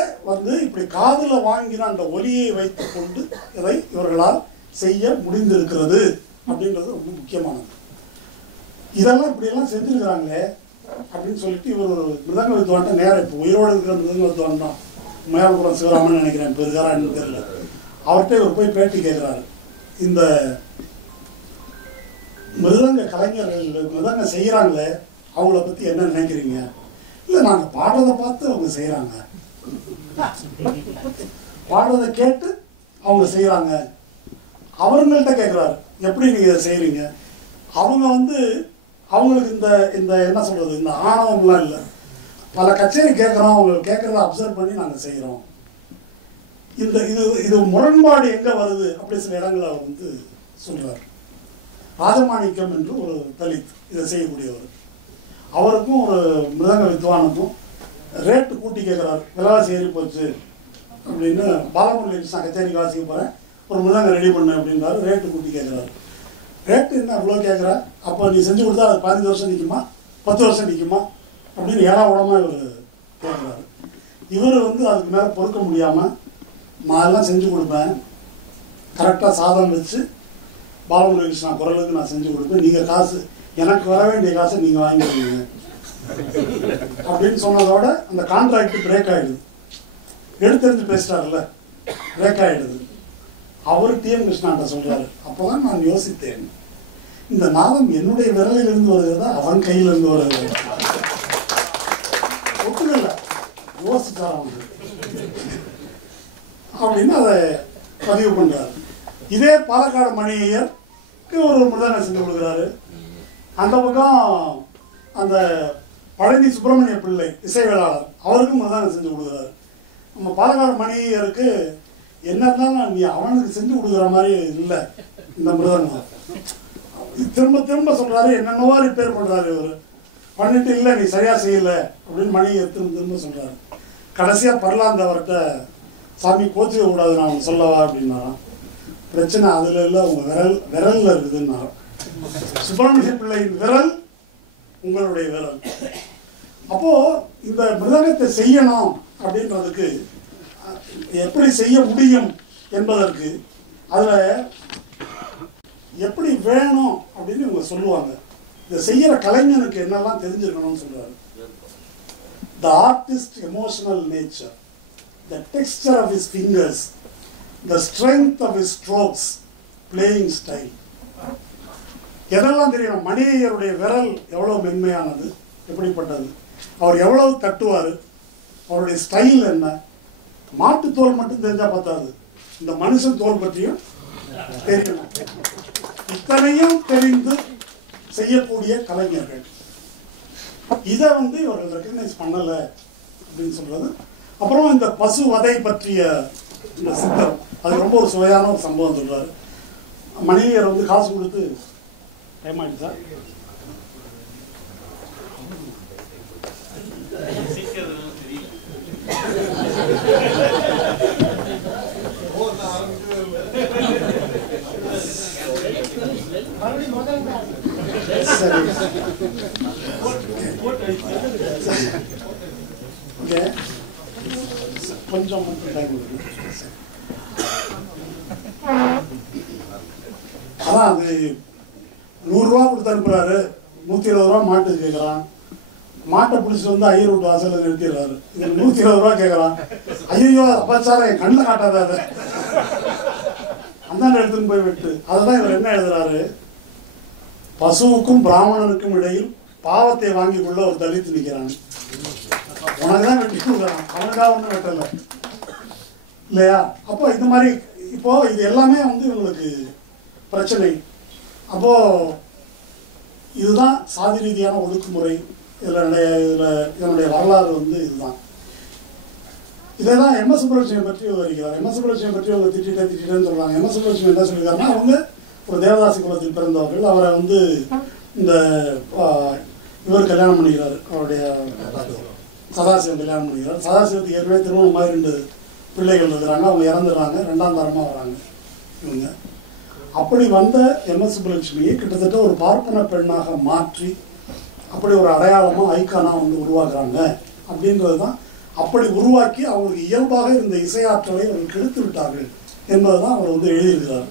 இப்படி காதில் வாங்கின அந்த ஒலியை வைத்து கொண்டு இதை இவர்களால் செய்ய முடிந்திருக்கிறது அப்படின்றது ரொம்ப முக்கியமானது. இதெல்லாம் இப்படியெல்லாம் செஞ்சுருக்கிறாங்களே அப்படின்னு சொல்லிட்டு இவர் ஒரு மிருதங்க வித்வான்ட்ட நேரம், இப்போ உயிரோடு இருக்கிற மிருதங்க வித்வான் தான், மேலப்புறம் சிவராமன் நினைக்கிறேன், இப்போ இருக்காரான்னு தெரியல. அவர்கிட்ட இவர் போய் பேட்டி கேட்குறாரு. இந்த மிருதங்க கலைஞர்கள் மிருதங்க செய்கிறாங்களே அவங்கள பற்றி என்ன நினைக்கிறீங்க? இல்லை, நாங்கள் பாடுறதை பார்த்து அவங்க செய்கிறாங்க, பாடுறதை கேட்டு அவங்க செய்கிறாங்க. அவங்கள்ட்ட கேட்குறாரு, எப்படி நீங்கள் இதை செய்கிறீங்க? அவங்க அவங்களுக்கு இந்த என்ன சொல்கிறது, இந்த ஆணவம்லாம் இல்லை. பல கச்சேரி கேட்குறோம், அவங்களுக்கு கேட்குறத அப்சர்வ் பண்ணி நாங்கள் செய்கிறோம். இது முரண்பாடு எங்கே வருது அப்படி சில இடங்களை அவர் சொல்கிறார். ராஜமாணிக்கம் என்று ஒரு தலித் இதை செய்யக்கூடியவர், அவருக்கும் ஒரு மிருதங்க வித்வானுக்கும் ரேட்டு கூட்டி கேட்குறாரு. விலைவாசி ஏறி போச்சு அப்படின்னு. பாலமுரளி நான் கச்சேரிக்கு வாசிக்க போகிறேன், ஒரு மிருதங்க ரெடி பண்ணு அப்படின்றாரு. ரேட்டு கூட்டி கேட்குறாரு. ரேட்டு என்ன இவ்வளோ கேட்குற? அப்போ நீ செஞ்சு கொடுத்தா அது 15 வருஷம் நிற்குமா, 10 வருஷம் நிற்குமா அப்படின்னு ஏழாவடமாக இவர் கேட்குறாரு. இவர் அதுக்கு மேலே பொறுக்க முடியாமல், நான் எல்லாம் செஞ்சு கொடுப்பேன், கரெக்டாக சாதம் வச்சு பாலமுரளி கிருஷ்ணா குரலுக்கு நான் செஞ்சு கொடுப்பேன், நீங்கள் காசு எனக்கு வர வேண்டிய காசை நீங்கள் வாங்கிடுவீங்க அப்படின்னு சொன்னதோட அந்த கான்ட்ராக்ட் பிரேக் ஆகிடுது. எடுத்தெறிஞ்சு பேசிட்டார்ல, பிரேக் ஆகிடுது. அவர் டிஎம் கிருஷ்ணாட்ட சொல்கிறாரு, அப்போ தான் நான் யோசித்தேன், இந்த நாதம் என்னுடைய விரலிலிருந்து வருகிறதா அவன் கையிலிருந்து வருகிறது? ஒத்துக்கல, யோசிச்சார் அவங்க அப்படின்னு அதை பதிவு பண்ணுறாரு. இதே பாலக்காடு மணியருக்கு ஒரு மிருதங்கம் செஞ்சு கொடுக்குறாரு. அந்த பக்கம் அந்த பழனி சுப்பிரமணிய பிள்ளை இசைவேளாளர், அவருக்கும் மிருதங்கம் செஞ்சு கொடுக்குறாரு. நம்ம பாலக்காடு மணியருக்கு என்ன இருந்தாலும் நீ அவனுக்கு செஞ்சு கொடுக்குற மாதிரி இல்லை இந்த மிருதங்கம். திரும்ப திரும்ப சொல்கிறாரு, என்னென்னவோ ரிப்பேர் பண்ணுறாரு இவர், பண்ணிட்டு இல்லை நீ சரியாக செய்யலை அப்படின்னு மணியர் திரும்ப திரும்ப சொல்கிறாரு. கடைசியாக பர்லாந்து அவர்கிட்ட, சாமி கோச்சிக்க கூடாது நான் அவங்க சொல்லவா அப்படின்னாராம். பிரச்சனை அதில் இல்லை, உங்கள் விரலில் இருக்குதுன்னாராம். சுப்பிரமணிய பிள்ளையின் விரல் உங்களுடைய விரல். அப்போது இந்த மிருதங்கத்தை செய்யணும் அப்படின்றதுக்கு எப்படி செய்ய முடியும் என்பதற்கு அதில் எப்படி வேணும் அப்படின்னு இவங்க சொல்லுவாங்க. இதை செய்கிற கலைஞனுக்கு என்னெல்லாம் தெரிஞ்சிருக்கணும்னு சொல்கிறாரு. The artist emotional nature, the texture of his fingers, the strength of his strokes, playing style. எதெல்லாம் தெரியும்? மணியையருடைய விரல் எவ்வளோ மென்மையானது, எப்படிப்பட்டது, அவர் எவ்வளவு தட்டுவார், அவருடைய ஸ்டைல் என்ன. மாட்டு தோல் மட்டும் தெரிஞ்சால் பார்த்தாது, இந்த மனுஷன் தோல் பற்றியும் தெரியணும். இத்தனையும் தெரிந்து செய்யக்கூடிய கலைஞர்கள். இதை இவர்கள் ரெக்கக்னைஸ் பண்ணலை அப்படின்னு சொல்றது. அப்புறம் இந்த பசு வதை பற்றிய இந்த சித்தம், அது ரொம்ப ஒரு சுவையான ஒரு சம்பவம் சொல்றாரு. மணியர் காசு கொடுத்து டைம் ஆயிடுச்சு சார், கொஞ்சம் அதான் அது 100 ரூபா கொடுத்து அனுப்புறாரு, 120 ரூபா மாட்டுக்கு கேட்கறான். மாட்டை பிடிச்சிட்டு ஐயர் வீட்டு வாசல்ல நிறுத்திடுறாரு. இது 120 ரூபா கேட்கறான். ஐயோ அப்பாச்சார என் கண்ணில் காட்டாத, அதை அந்த எடுத்துன்னு போய் விட்டு. அதுதான் இவர் என்ன எழுதுறாரு, பசுவுக்கும் பிராமணனுக்கும் இடையில் பாவத்தை வாங்கி கொள்ள ஒரு தலித்து நிற்கிறான். உனக்குதான் வெட்டி கொடுக்குறான், அவனுக்காக ஒன்றும் வெட்டலை இல்லையா? அப்போ இந்த மாதிரி இப்போ இது எல்லாமே இவங்களுக்கு பிரச்சனை. அப்போ இதுதான் சாதி ரீதியான ஒடுக்குமுறை. இதனுடைய வரலாறு இதுதான். இதை தான் எம்.எஸ். சுப்புலட்சுமி பற்றி விவரிக்கிறார். எம்.எஸ். சுப்புலட்சுமி பற்றி அவங்க திட்டேன்னு சொல்றாங்க. எம்.எஸ். சுப்புலட்சுமி என்ன சொல்லியிருக்காருன்னா, அவங்க ஒரு தேவதாசி குலத்தில் பிறந்தவர்கள். அவரை இந்த இவர் கல்யாணம் பண்ணிக்கிறாரு, அவருடைய சதாசிவம் கல்யாணம் பண்ணிக்கிறார். சதாசிவத்துக்கு ஏற்கனவே திருமணமாக 2 பிள்ளைகள் இருக்கிறாங்க. அவங்க இறந்துடுறாங்க, 2ஆம் தரமாக வராங்க இவங்க. அப்படி வந்த எம்.எஸ். சுப்புலட்சுமியை கிட்டத்தட்ட ஒரு பார்ப்பன பெண்ணாக மாற்றி அப்படி ஒரு அடையாளமாக ஐக்கானா உருவாக்குறாங்க அப்படின்றது தான். அப்படி உருவாக்கி அவங்களுக்கு இயல்பாக இருந்த இசையாற்றலை அவர்கள் கெடுத்து விட்டார்கள் என்பதுதான் அவர் எழுதியிருக்கிறார்.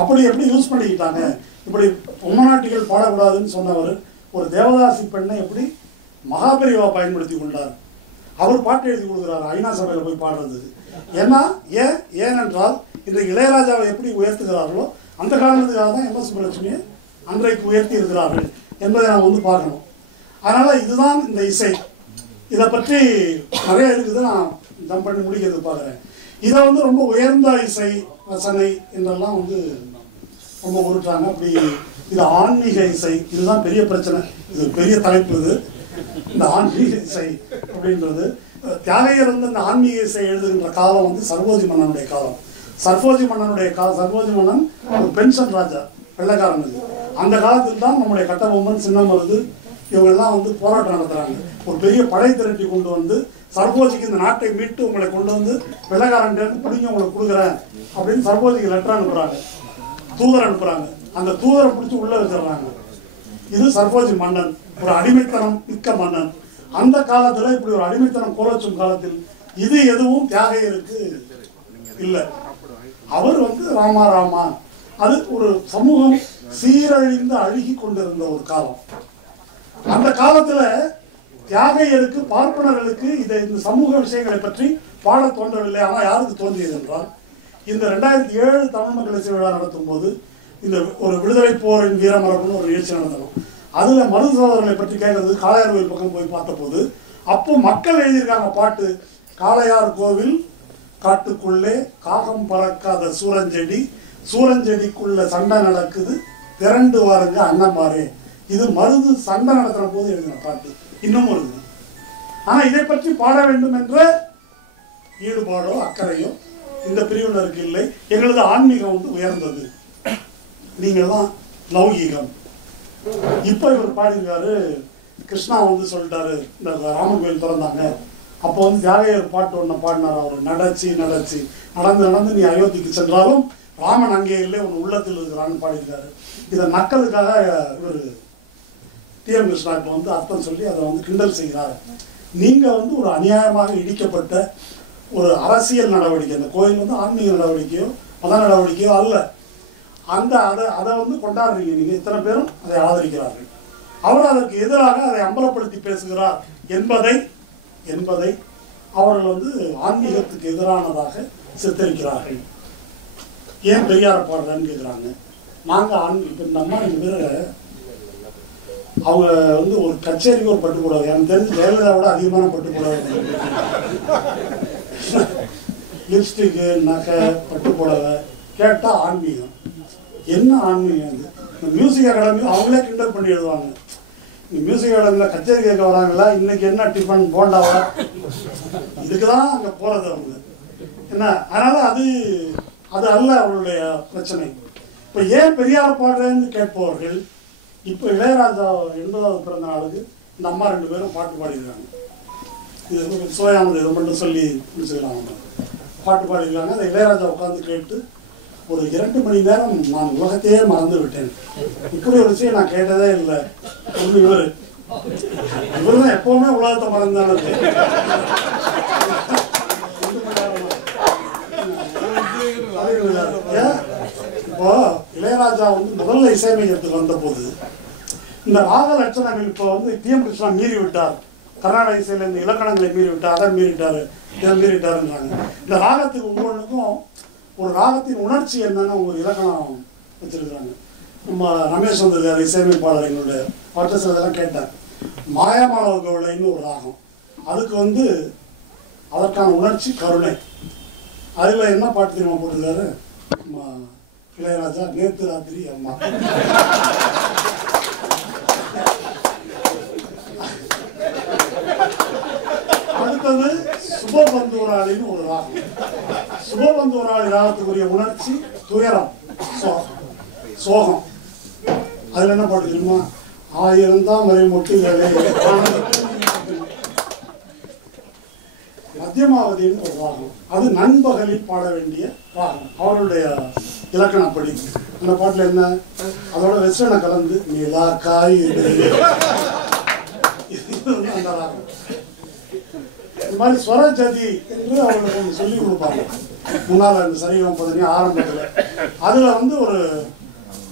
அப்படி எப்படி யூஸ் பண்ணிக்கிட்டாங்க, இப்படி பொம்மநாட்டிகள் பாடக்கூடாதுன்னு சொன்னவர் ஒரு தேவதாசி பெண்ணை எப்படி மகாபெரிவா பயன்படுத்தி கொண்டார். அவர் பாட்டு எழுதி கொடுக்குறாரு ஐநா சபையில் போய் பாடுறதுக்கு. ஏனென்றால் இன்றைக்கு இளையராஜாவை எப்படி உயர்த்துகிறார்களோ அந்த காரணத்துக்காக தான் எம்.எஸ். சுப்புலட்சுமியை அன்றைக்கு உயர்த்தி இருக்கிறார்கள் என்பதை நாம் பார்க்கணும். அதனால இதுதான் இந்த இசை. இதை பற்றி நிறைய இருக்குது, நான் ஜம்ப் பண்ணி முடிக்கிறது பார்க்குறேன். இதை ரொம்ப உயர்ந்த இசை ரசனை என்றெல்லாம் ரொம்ப உருட்டாங்க. அப்படி இது ஆன்மீக இசை, இதுதான் பெரிய பிரச்சனை. இது பெரிய தலைப்பு. இது இந்த ஆன்மீக இசை அப்படின்றது தியாகையர் இந்த ஆன்மீக இசை எழுதுகின்ற காலம் சர்வோஜி மன்னனுடைய காலம். சர்வோஜி மன்னன் ஒரு பென்ஷன் ராஜா, வெள்ளைக்காரனுக்கு. அந்த காலத்தில் தான் நம்முடைய கட்டபொம்மன், சின்னமருது இவங்கெல்லாம் போராட்டம் நடத்துறாங்க. ஒரு பெரிய படை திரட்டி கொண்டு சர்வோஜிக்கு இந்த நாட்டை மீட்டு உங்களை கொண்டு வெள்ளைக்காரன் பிடிங்க உங்களுக்கு கொடுக்குறேன் அப்படின்னு சர்வோஜிக்கு லெட்டர் அனுப்புறாங்க, தூதர் அனுப்புறாங்க. அந்த தூதரை பிடிச்சி உள்ள வச்சிடறாங்க. இது சர்வோஜி மன்னன், ஒரு அடிமைத்தனம் மிக்க மன்னன். அந்த காலத்துல இப்படி ஒரு அடிமைத்தனம் கோலச்சும் காலத்தில் இது எதுவும் தியாகையருக்கு இல்லை. அவர் ராமா ராமா. அது ஒரு சமூகம் சீரழிந்து அழுகி கொண்டிருந்த ஒரு காலம். அந்த காலத்துல தியாகையருக்கு, பார்ப்பனர்களுக்கு இந்த சமூக விஷயங்களை பற்றி பாட தோன்றவில்லை. ஆனால் யாருக்கு தோன்றியது என்றால், இந்த 2007 தமிழ் மக்கள் இசை விழா நடத்தும் போது இந்த ஒரு விடுதலை போரின் வீரமரபுன்னு ஒரு நிகழ்ச்சி நடத்தணும். அதுல மருது சோதரர்களை பற்றி கேட்கறது காளையார் கோவில் பக்கம் போய் பார்த்த போது அப்போ மக்கள் எழுதியிருக்காங்க பாட்டு. காளையார் கோவில் காட்டுக்குள்ளே காகம் பறக்காத சூரஞ்செடி, சூரஞ்செடிக்குள்ள சண்டை நடக்குது, திரண்டு வாருங்க அண்ணன்மாரே. இது மருது சண்டை நடத்துற போது எழுதின பாட்டு, இன்னும் இருக்குது. ஆனா இதை பற்றி பாட வேண்டும் என்ற ஈடுபாடோ அக்கறையோ இந்த பிரிவினருக்கு இல்லை. எங்களது ஆன்மீகம் உயர்ந்தது, நீங்கள் தான் லௌகீகம். இப்ப இவர் பாடியிருக்காரு, கிருஷ்ணா சொல்லிட்டாரு, இந்த ராமன் கோயில் திறந்தாங்க அப்போ தியாகையர் பாட்டு ஒன்று பாடினார். அவர் நடந்து நடந்து நீ அயோத்திக்கு சென்றாலும் ராமன் அங்கே இல்லை, உன் உள்ளத்தில் இருக்கிறான்னு பாடியிருக்காரு. இதை நக்கலுக்காக இவர் டி.எம். கிருஷ்ணா இப்போ அர்த்தம் சொல்லி அதை கிண்டல் செய்கிறார். நீங்க ஒரு அநியாயமாக இடிக்கப்பட்ட ஒரு அரசியல் நடவடிக்கை. அந்த கோயில் வந்து ஆன்மீக நடவடிக்கையோ மத நடவடிக்கையோ அல்ல. அதை வந்து கொண்டாடுறீங்க நீங்கள், இத்தனை பேரும் அதை ஆதரிக்கிறார்கள். அவர் அதற்கு எதிராக அதை அம்பலப்படுத்தி பேசுகிறார் என்பதை அவர்கள் வந்து ஆன்மீகத்துக்கு எதிரானதாக சித்தரிக்கிறார்கள். ஏன் பெரியார பாடுறேன்னு கேட்குறாங்க. நாங்கள் இப்போ நம்ம 2 பேரை அவங்க வந்து ஒரு கச்சேரிக்கு ஒரு பட்டுக்கூடாது. எனக்கு தெரிஞ்சு ஜெயலலிதாவோட அதிகமான பட்டுக்கூடாது. லிப்ஸ்டிக்கு, நகை, பட்டுக்கூடாத கேட்டால் ஆன்மீகம். என்ன ஆன்மீகம் அது? இந்த மியூசிக் அகாடமி அவங்களே கிண்டல் பண்ணி எழுதுவாங்க. மியூசிக் அகாடமியில் கச்சேரி கேட்க வராங்களா, இன்னைக்கு என்ன டிஃபன் போண்டாவா, இதுக்கு தான் அங்கே போகிறது அவங்க. என்ன அதனால அது அல்ல அவங்களுடைய பிரச்சனை. இப்போ ஏன் பெரியார் பாடுறேன்னு கேட்பவர்கள் இப்போ இளையராஜா 80வது பிறந்த நாளுக்கு இந்த அம்மா 2 பேரும் பாட்டு பாடியிருக்காங்க. இது சோயானது இது மட்டும் சொல்லி முடிச்சுக்கிறாங்க. பாட்டு பாடியிருக்காங்க. அதை இளையராஜா உட்காந்து கேட்டு ஒரு 2 மணி நேரம் நான் உலகத்தையே மறந்து விட்டேன். இப்படி ஒரு விஷயம் நான் கேட்டதே இல்லை. இவர் தான் எப்பவுமே உலகத்தை மறந்தானது. இப்போ இளையராஜா வந்து முதல்ல இசையமைக்கிறதுக்கு வந்த போது இந்த ராக லட்சணங்கள் இப்போ வந்து டி.எம். கிருஷ்ணா மீறி விட்டார். கர்நாடக இசையில இந்த இலக்கணங்களை மீறி விட்டார், அதை மீறிட்டாரு, இதை மீறிட்டாருன்றாங்க. இந்த ராகத்துக்கு ஒவ்வொன்றுக்கும் ஒரு ராகத்தின் உணர்ச்சி என்னன்னு ஒரு இலக்கணம் வச்சிருக்கிறாங்க. நம்ம ரமேஷ் வந்திருக்காரு இசையமைப்பாளர், எங்களுடைய பாட்டு சிலதெல்லாம் கேட்டார். மாயாமாளவ கவுளைன்னு ஒரு ராகம், அதுக்கு வந்து அதற்கான உணர்ச்சி கருணை. அதில் என்ன பாட்டு தெரியுமா போட்டிருக்காரு இளையராஜா? நேத்து ராத்திரி அம்மா. அடுத்தது சுபபந்தூராளின்னு ஒரு ராகம். சுபபந்தூராளி ராகத்துக்குரிய உணர்ச்சி துயரம், சோகம். அதுல என்ன பாட்டு தெரியுமா? 1000 தாமரை மொட்டுகளே. மத்தியமாவதின்னு ஒரு ராகம், அது நண்பகலில் பாட வேண்டிய ராகம் அவர்களுடைய இலக்கணப்படி. அந்த பாட்டுல என்ன, அதோட வெஸ்டர்னை கலந்து நிலா காய் அந்த ராகம். இந்த மாதிரி ஸ்வரஜதி என்று அவங்களுக்கு ஒன்று சொல்லி கொடுப்பாங்க முன்னால். அந்த சரிகம் பதனி ஆரம்பத்தில் அதுல வந்து ஒரு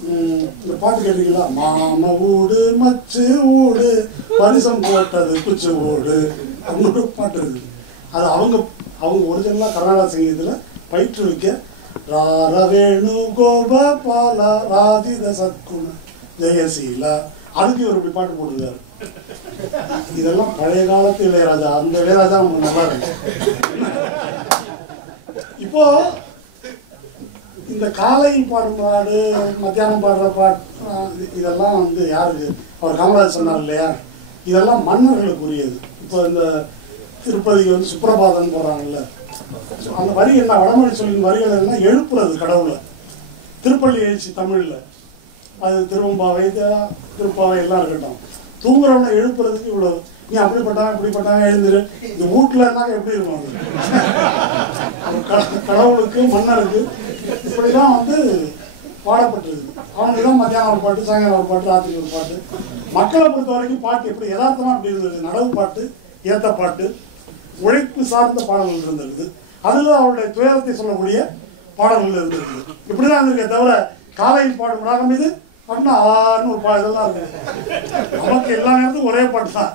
இந்த பாட்டு கேட்டீங்களா? மாம ஊடு மச்சு ஊடு பரிசம் போட்டது குச்சு ஊடு அப்படின்னு ஒரு பாட்டு இருக்குது. அது அவங்க ஒரிஜினலா கர்நாடக சங்கீதத்தில் பயிற்றுவிக்க ராரவேணு கோபால ராதித சத்குண ஜெயசீலா அதுக்கு ஒரு இப்படி பாட்டு போட்டுருக்காரு. இதெல்லாம் பழைய காலத்து இளையராஜா. அந்த இளையராஜா அவங்க நல்லா இருக்கு. இப்போ இந்த காலையில் பாடும் பாடு, மத்தியானம் பாடுற பாட்டு, இதெல்லாம் வந்து யாருக்கு? அவர் காமராஜ் சொன்னார் இல்லையா, இதெல்லாம் மன்னர்களுக்குரியது. இப்போ இந்த திருப்பதிக்கு வந்து சுப்பிரபாதம் போறாங்கல்ல, அந்த வரி என்ன, வடமொழி சொல்லின் வரிகள் என்ன, எழுப்புறது கடவுளை. திருப்பள்ளி எழுச்சி தமிழ்ல அது திருவம்பாவை, திருப்பாவை எல்லாம் இருக்கட்டும். தூங்குறவனை எழுப்புறதுக்கு இவ்வளவு, நீ அப்படிப்பட்டாங்க இப்படிப்பட்டாங்க எழுந்துரு. இந்த வீட்டுல இருந்தாங்க எப்படி இருக்கும் அது? கடவுளுக்கு மன்னருக்கு இப்படிதான் வந்து பாடப்பட்டிருக்கு. அவனுக்கு தான் மத்தியானம் ஒரு பாட்டு, சாயங்காலம் ஒரு பாட்டு, ராத்திரி ஒரு பாட்டு. மக்களை பொறுத்த வரைக்கும் பாட்டு எப்படி யதார்த்தமா அப்படி இருந்தது. நடவு பாட்டு, ஏத்த பாட்டு, உழைப்பு சார்ந்த பாடல்கள் இருந்திருக்குது. அதுல அவருடைய துயரத்தை சொல்லக்கூடிய பாடல்கள் இருந்திருக்கு. இப்படிதான் இருக்கே தவிர காலையில் பாடும் ராகம் இது பண்ணா ஆன்னு ஒரு இதெல்லாம் இருக்கு. நமக்கு எல்லா நேரத்துக்கும் ஒரே பாட்டு தான்.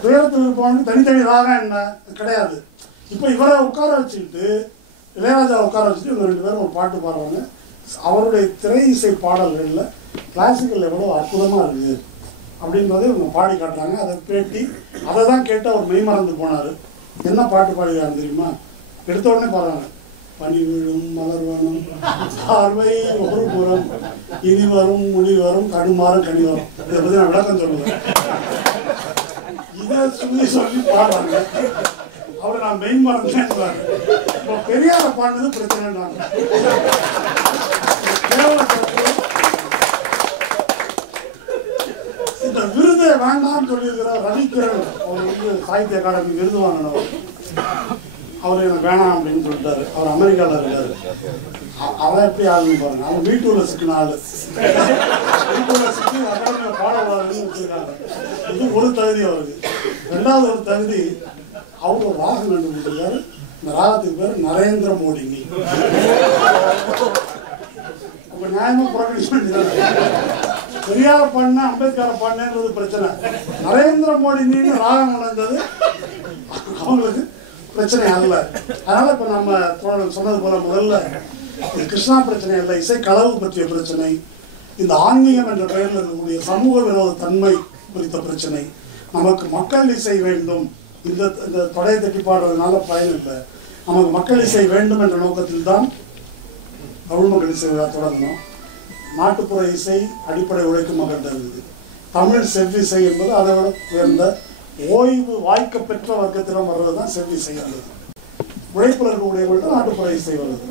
துயரத்தில் இருப்பான்னு தனித்தனி ராகம் என்ன கிடையாது. இப்போ இவரை உட்கார வச்சுக்கிட்டு, இளையராஜா உட்கார வச்சுட்டு இவங்க 2 பேரும் ஒரு பாட்டு பாடுறாங்க. அவருடைய திரை இசை பாடல்கள்ல கிளாசிக்கல் எவ்வளோ அற்புதமா இருக்குது அப்படின்றத இவங்க பாடி காட்டுறாங்க. அதை பேட்டி அதை தான் கேட்டு அவர் மெய்மறந்து போனார். என்ன பாட்டு பாடுகிறாரு தெரியுமா? எடுத்த உடனே பாடுறாங்க. பனி விழும் மலர்வனம் பார்வை ஒரு புறம் இனி வரும் முடி வரும் கடுமாறும் கனி வரும். இதை பத்தி நான் விளக்கம் சொல்லுவேன். இதை சொல்லி பாடுறாங்க. அவரை நான் மெயின் மறந்தேன். இப்போ பெரியார பாடுனது பிரச்சனைன்றாங்க. இந்த விருதை வேண்டாம்னு சொல்லியிருக்கிற ரவிக்கிரண், அவர் வந்து சாகித்ய அகாடமி விருது வாங்கினவர். அவர் எனக்கு வேணாம் அப்படின்னு சொல்லிட்டாரு. அவர் அமெரிக்காவில் இருக்காரு. அவன் எப்படி ஆளுன்னு பாருங்க. அவன் வீட்டுல சிக்கின ஆளு. வீட்டுல சிக்கி அகாடமியில் பாடக்கூடாதுன்னு வச்சிருக்காங்க. இது ஒரு தகுதி அவருக்கு. 2வது ஒரு தகுதி, அவர் ஒரு ராகம் கண்டுபிடிச்சிருக்காரு. இந்த ராகத்துக்கு பேர் நரேந்திர மோடினி. அப்ப நியாயமா புறக்கணிக்க வேண்டியது. பெரியார பண்ண அம்பேத்கரை பண்ணது பிரச்சனை, நரேந்திர மோடினின்னு ராகம் நடந்தது அவங்களுக்கு பிரச்சனை அல்ல. அதனால இப்ப நம்ம சொன்னது போல முதல்ல கிருஷ்ணா பிரச்சனை அல்ல, இசை களவு பற்றிய பிரச்சனை, இந்த ஆன்மீகம் என்ற பெயரில் இருக்கக்கூடிய சமூக விரோத தன்மை குறித்த பிரச்சனை, நமக்கு மக்கள் இசை வேண்டும், இந்த தொடையை தட்டி பாடுறதுனால பயன் இல்லை, நமக்கு மக்கள் இசை வேண்டும் என்ற நோக்கத்தில் தான் தமிழ் மக்கள் இசை தொடங்கணும். நாட்டுப்புற இசை அடிப்படை உழைக்கும் மக்கள்கிட்ட இருக்குது. தமிழ் செவ்விசை என்பது அதை விட உயர்ந்த ஓய்வு வாய்க்க பெற்ற வர்க்கத்திடம் வர்றது தான் செவ்விசை அல்லது உழைப்பில் இருக்கக்கூடியவர்கள்ட்ட நாட்டுப்புற இசை வருது.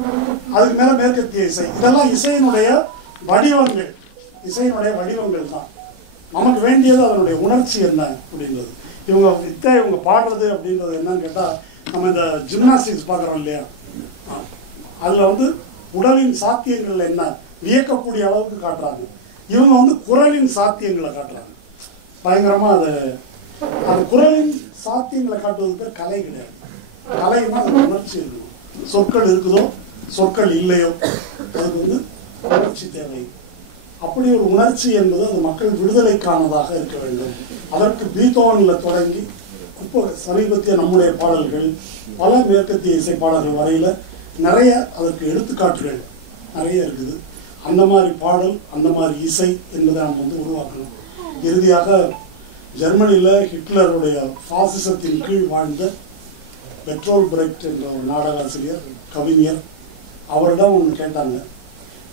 அதுக்கு மேல மேற்கத்திய இசை. இதெல்லாம் இசையினுடைய வடிவங்கள், இசையினுடைய வடிவங்கள் தான். நமக்கு வேண்டியது அதனுடைய உணர்ச்சி என்ன அப்படின்றது. இவங்க பாடுறது அப்படின்றது என்னன்னு கேட்டால், நம்ம இந்த ஜிம்னாஸ்டிக்ஸ் பார்க்குறோம் இல்லையா, அதில் உடலின் சாத்தியங்கள் என்ன வியக்கக்கூடிய அளவுக்கு காட்டுறாங்க. இவங்க குரலின் சாத்தியங்களை காட்டுறாங்க பயங்கரமா. அது குரலின் சாத்தியங்களை காட்டுவதுக்கு பேர் கலை கிடையாது. கலைன்னா அது உணர்ச்சி இருக்கணும். சொற்கள் இருக்குதோ சொற்கள் இல்லையோ அதுக்கு உணர்ச்சி தேவை. அப்படி ஒரு உணர்ச்சி என்பது அது மக்கள் விடுதலைக்கானதாக இருக்க வேண்டும். அதற்கு பீத்தோவனில் தொடங்கி இப்போ சமீபத்திய நம்முடைய பாடல்கள், பல மேற்கத்திய இசை பாடல்கள் வரையில நிறைய அதற்கு எடுத்துக்காட்டுகள் நிறைய இருக்குது. அந்த மாதிரி பாடல், அந்த மாதிரி இசை என்பதை நம்ம உருவாக்கணும். இறுதியாக ஜெர்மனியில் ஹிட்லருடைய பாசிசத்தின் கீழ் வாழ்ந்த பெட்ரோல் பிரெக்ட் என்ற ஒரு நாடகாசிரியர், கவிஞர், அவரிடம் ஒன்று கேட்டாங்க,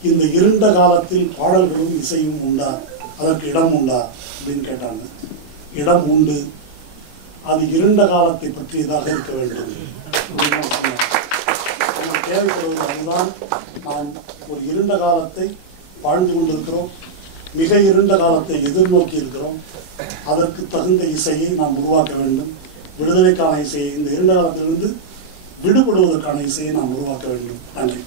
இந்த இருண்ட காலத்தில் பாடல்களும் இசையும் உண்டா, அதற்கு இடம் உண்டா அப்படின்னு கேட்டாங்க. இடம் உண்டு, அது இருண்ட காலத்தை பற்றியதாக இருக்க வேண்டும் அப்படின்னு சொன்னாங்க. தேவைப்படுவது அதுதான். நாம் ஒரு இருண்ட காலத்தை வாழ்ந்து கொண்டிருக்கிறோம், மிக இருண்ட காலத்தை எதிர்நோக்கி இருக்கிறோம். அதற்கு தகுந்த இசையை நாம் உருவாக்க வேண்டும். விடுதலைக்கான இசையை, இந்த இருண்ட காலத்திலிருந்து விடுபடுவதற்கான இசையை நாம் உருவாக்க வேண்டும். நன்றி.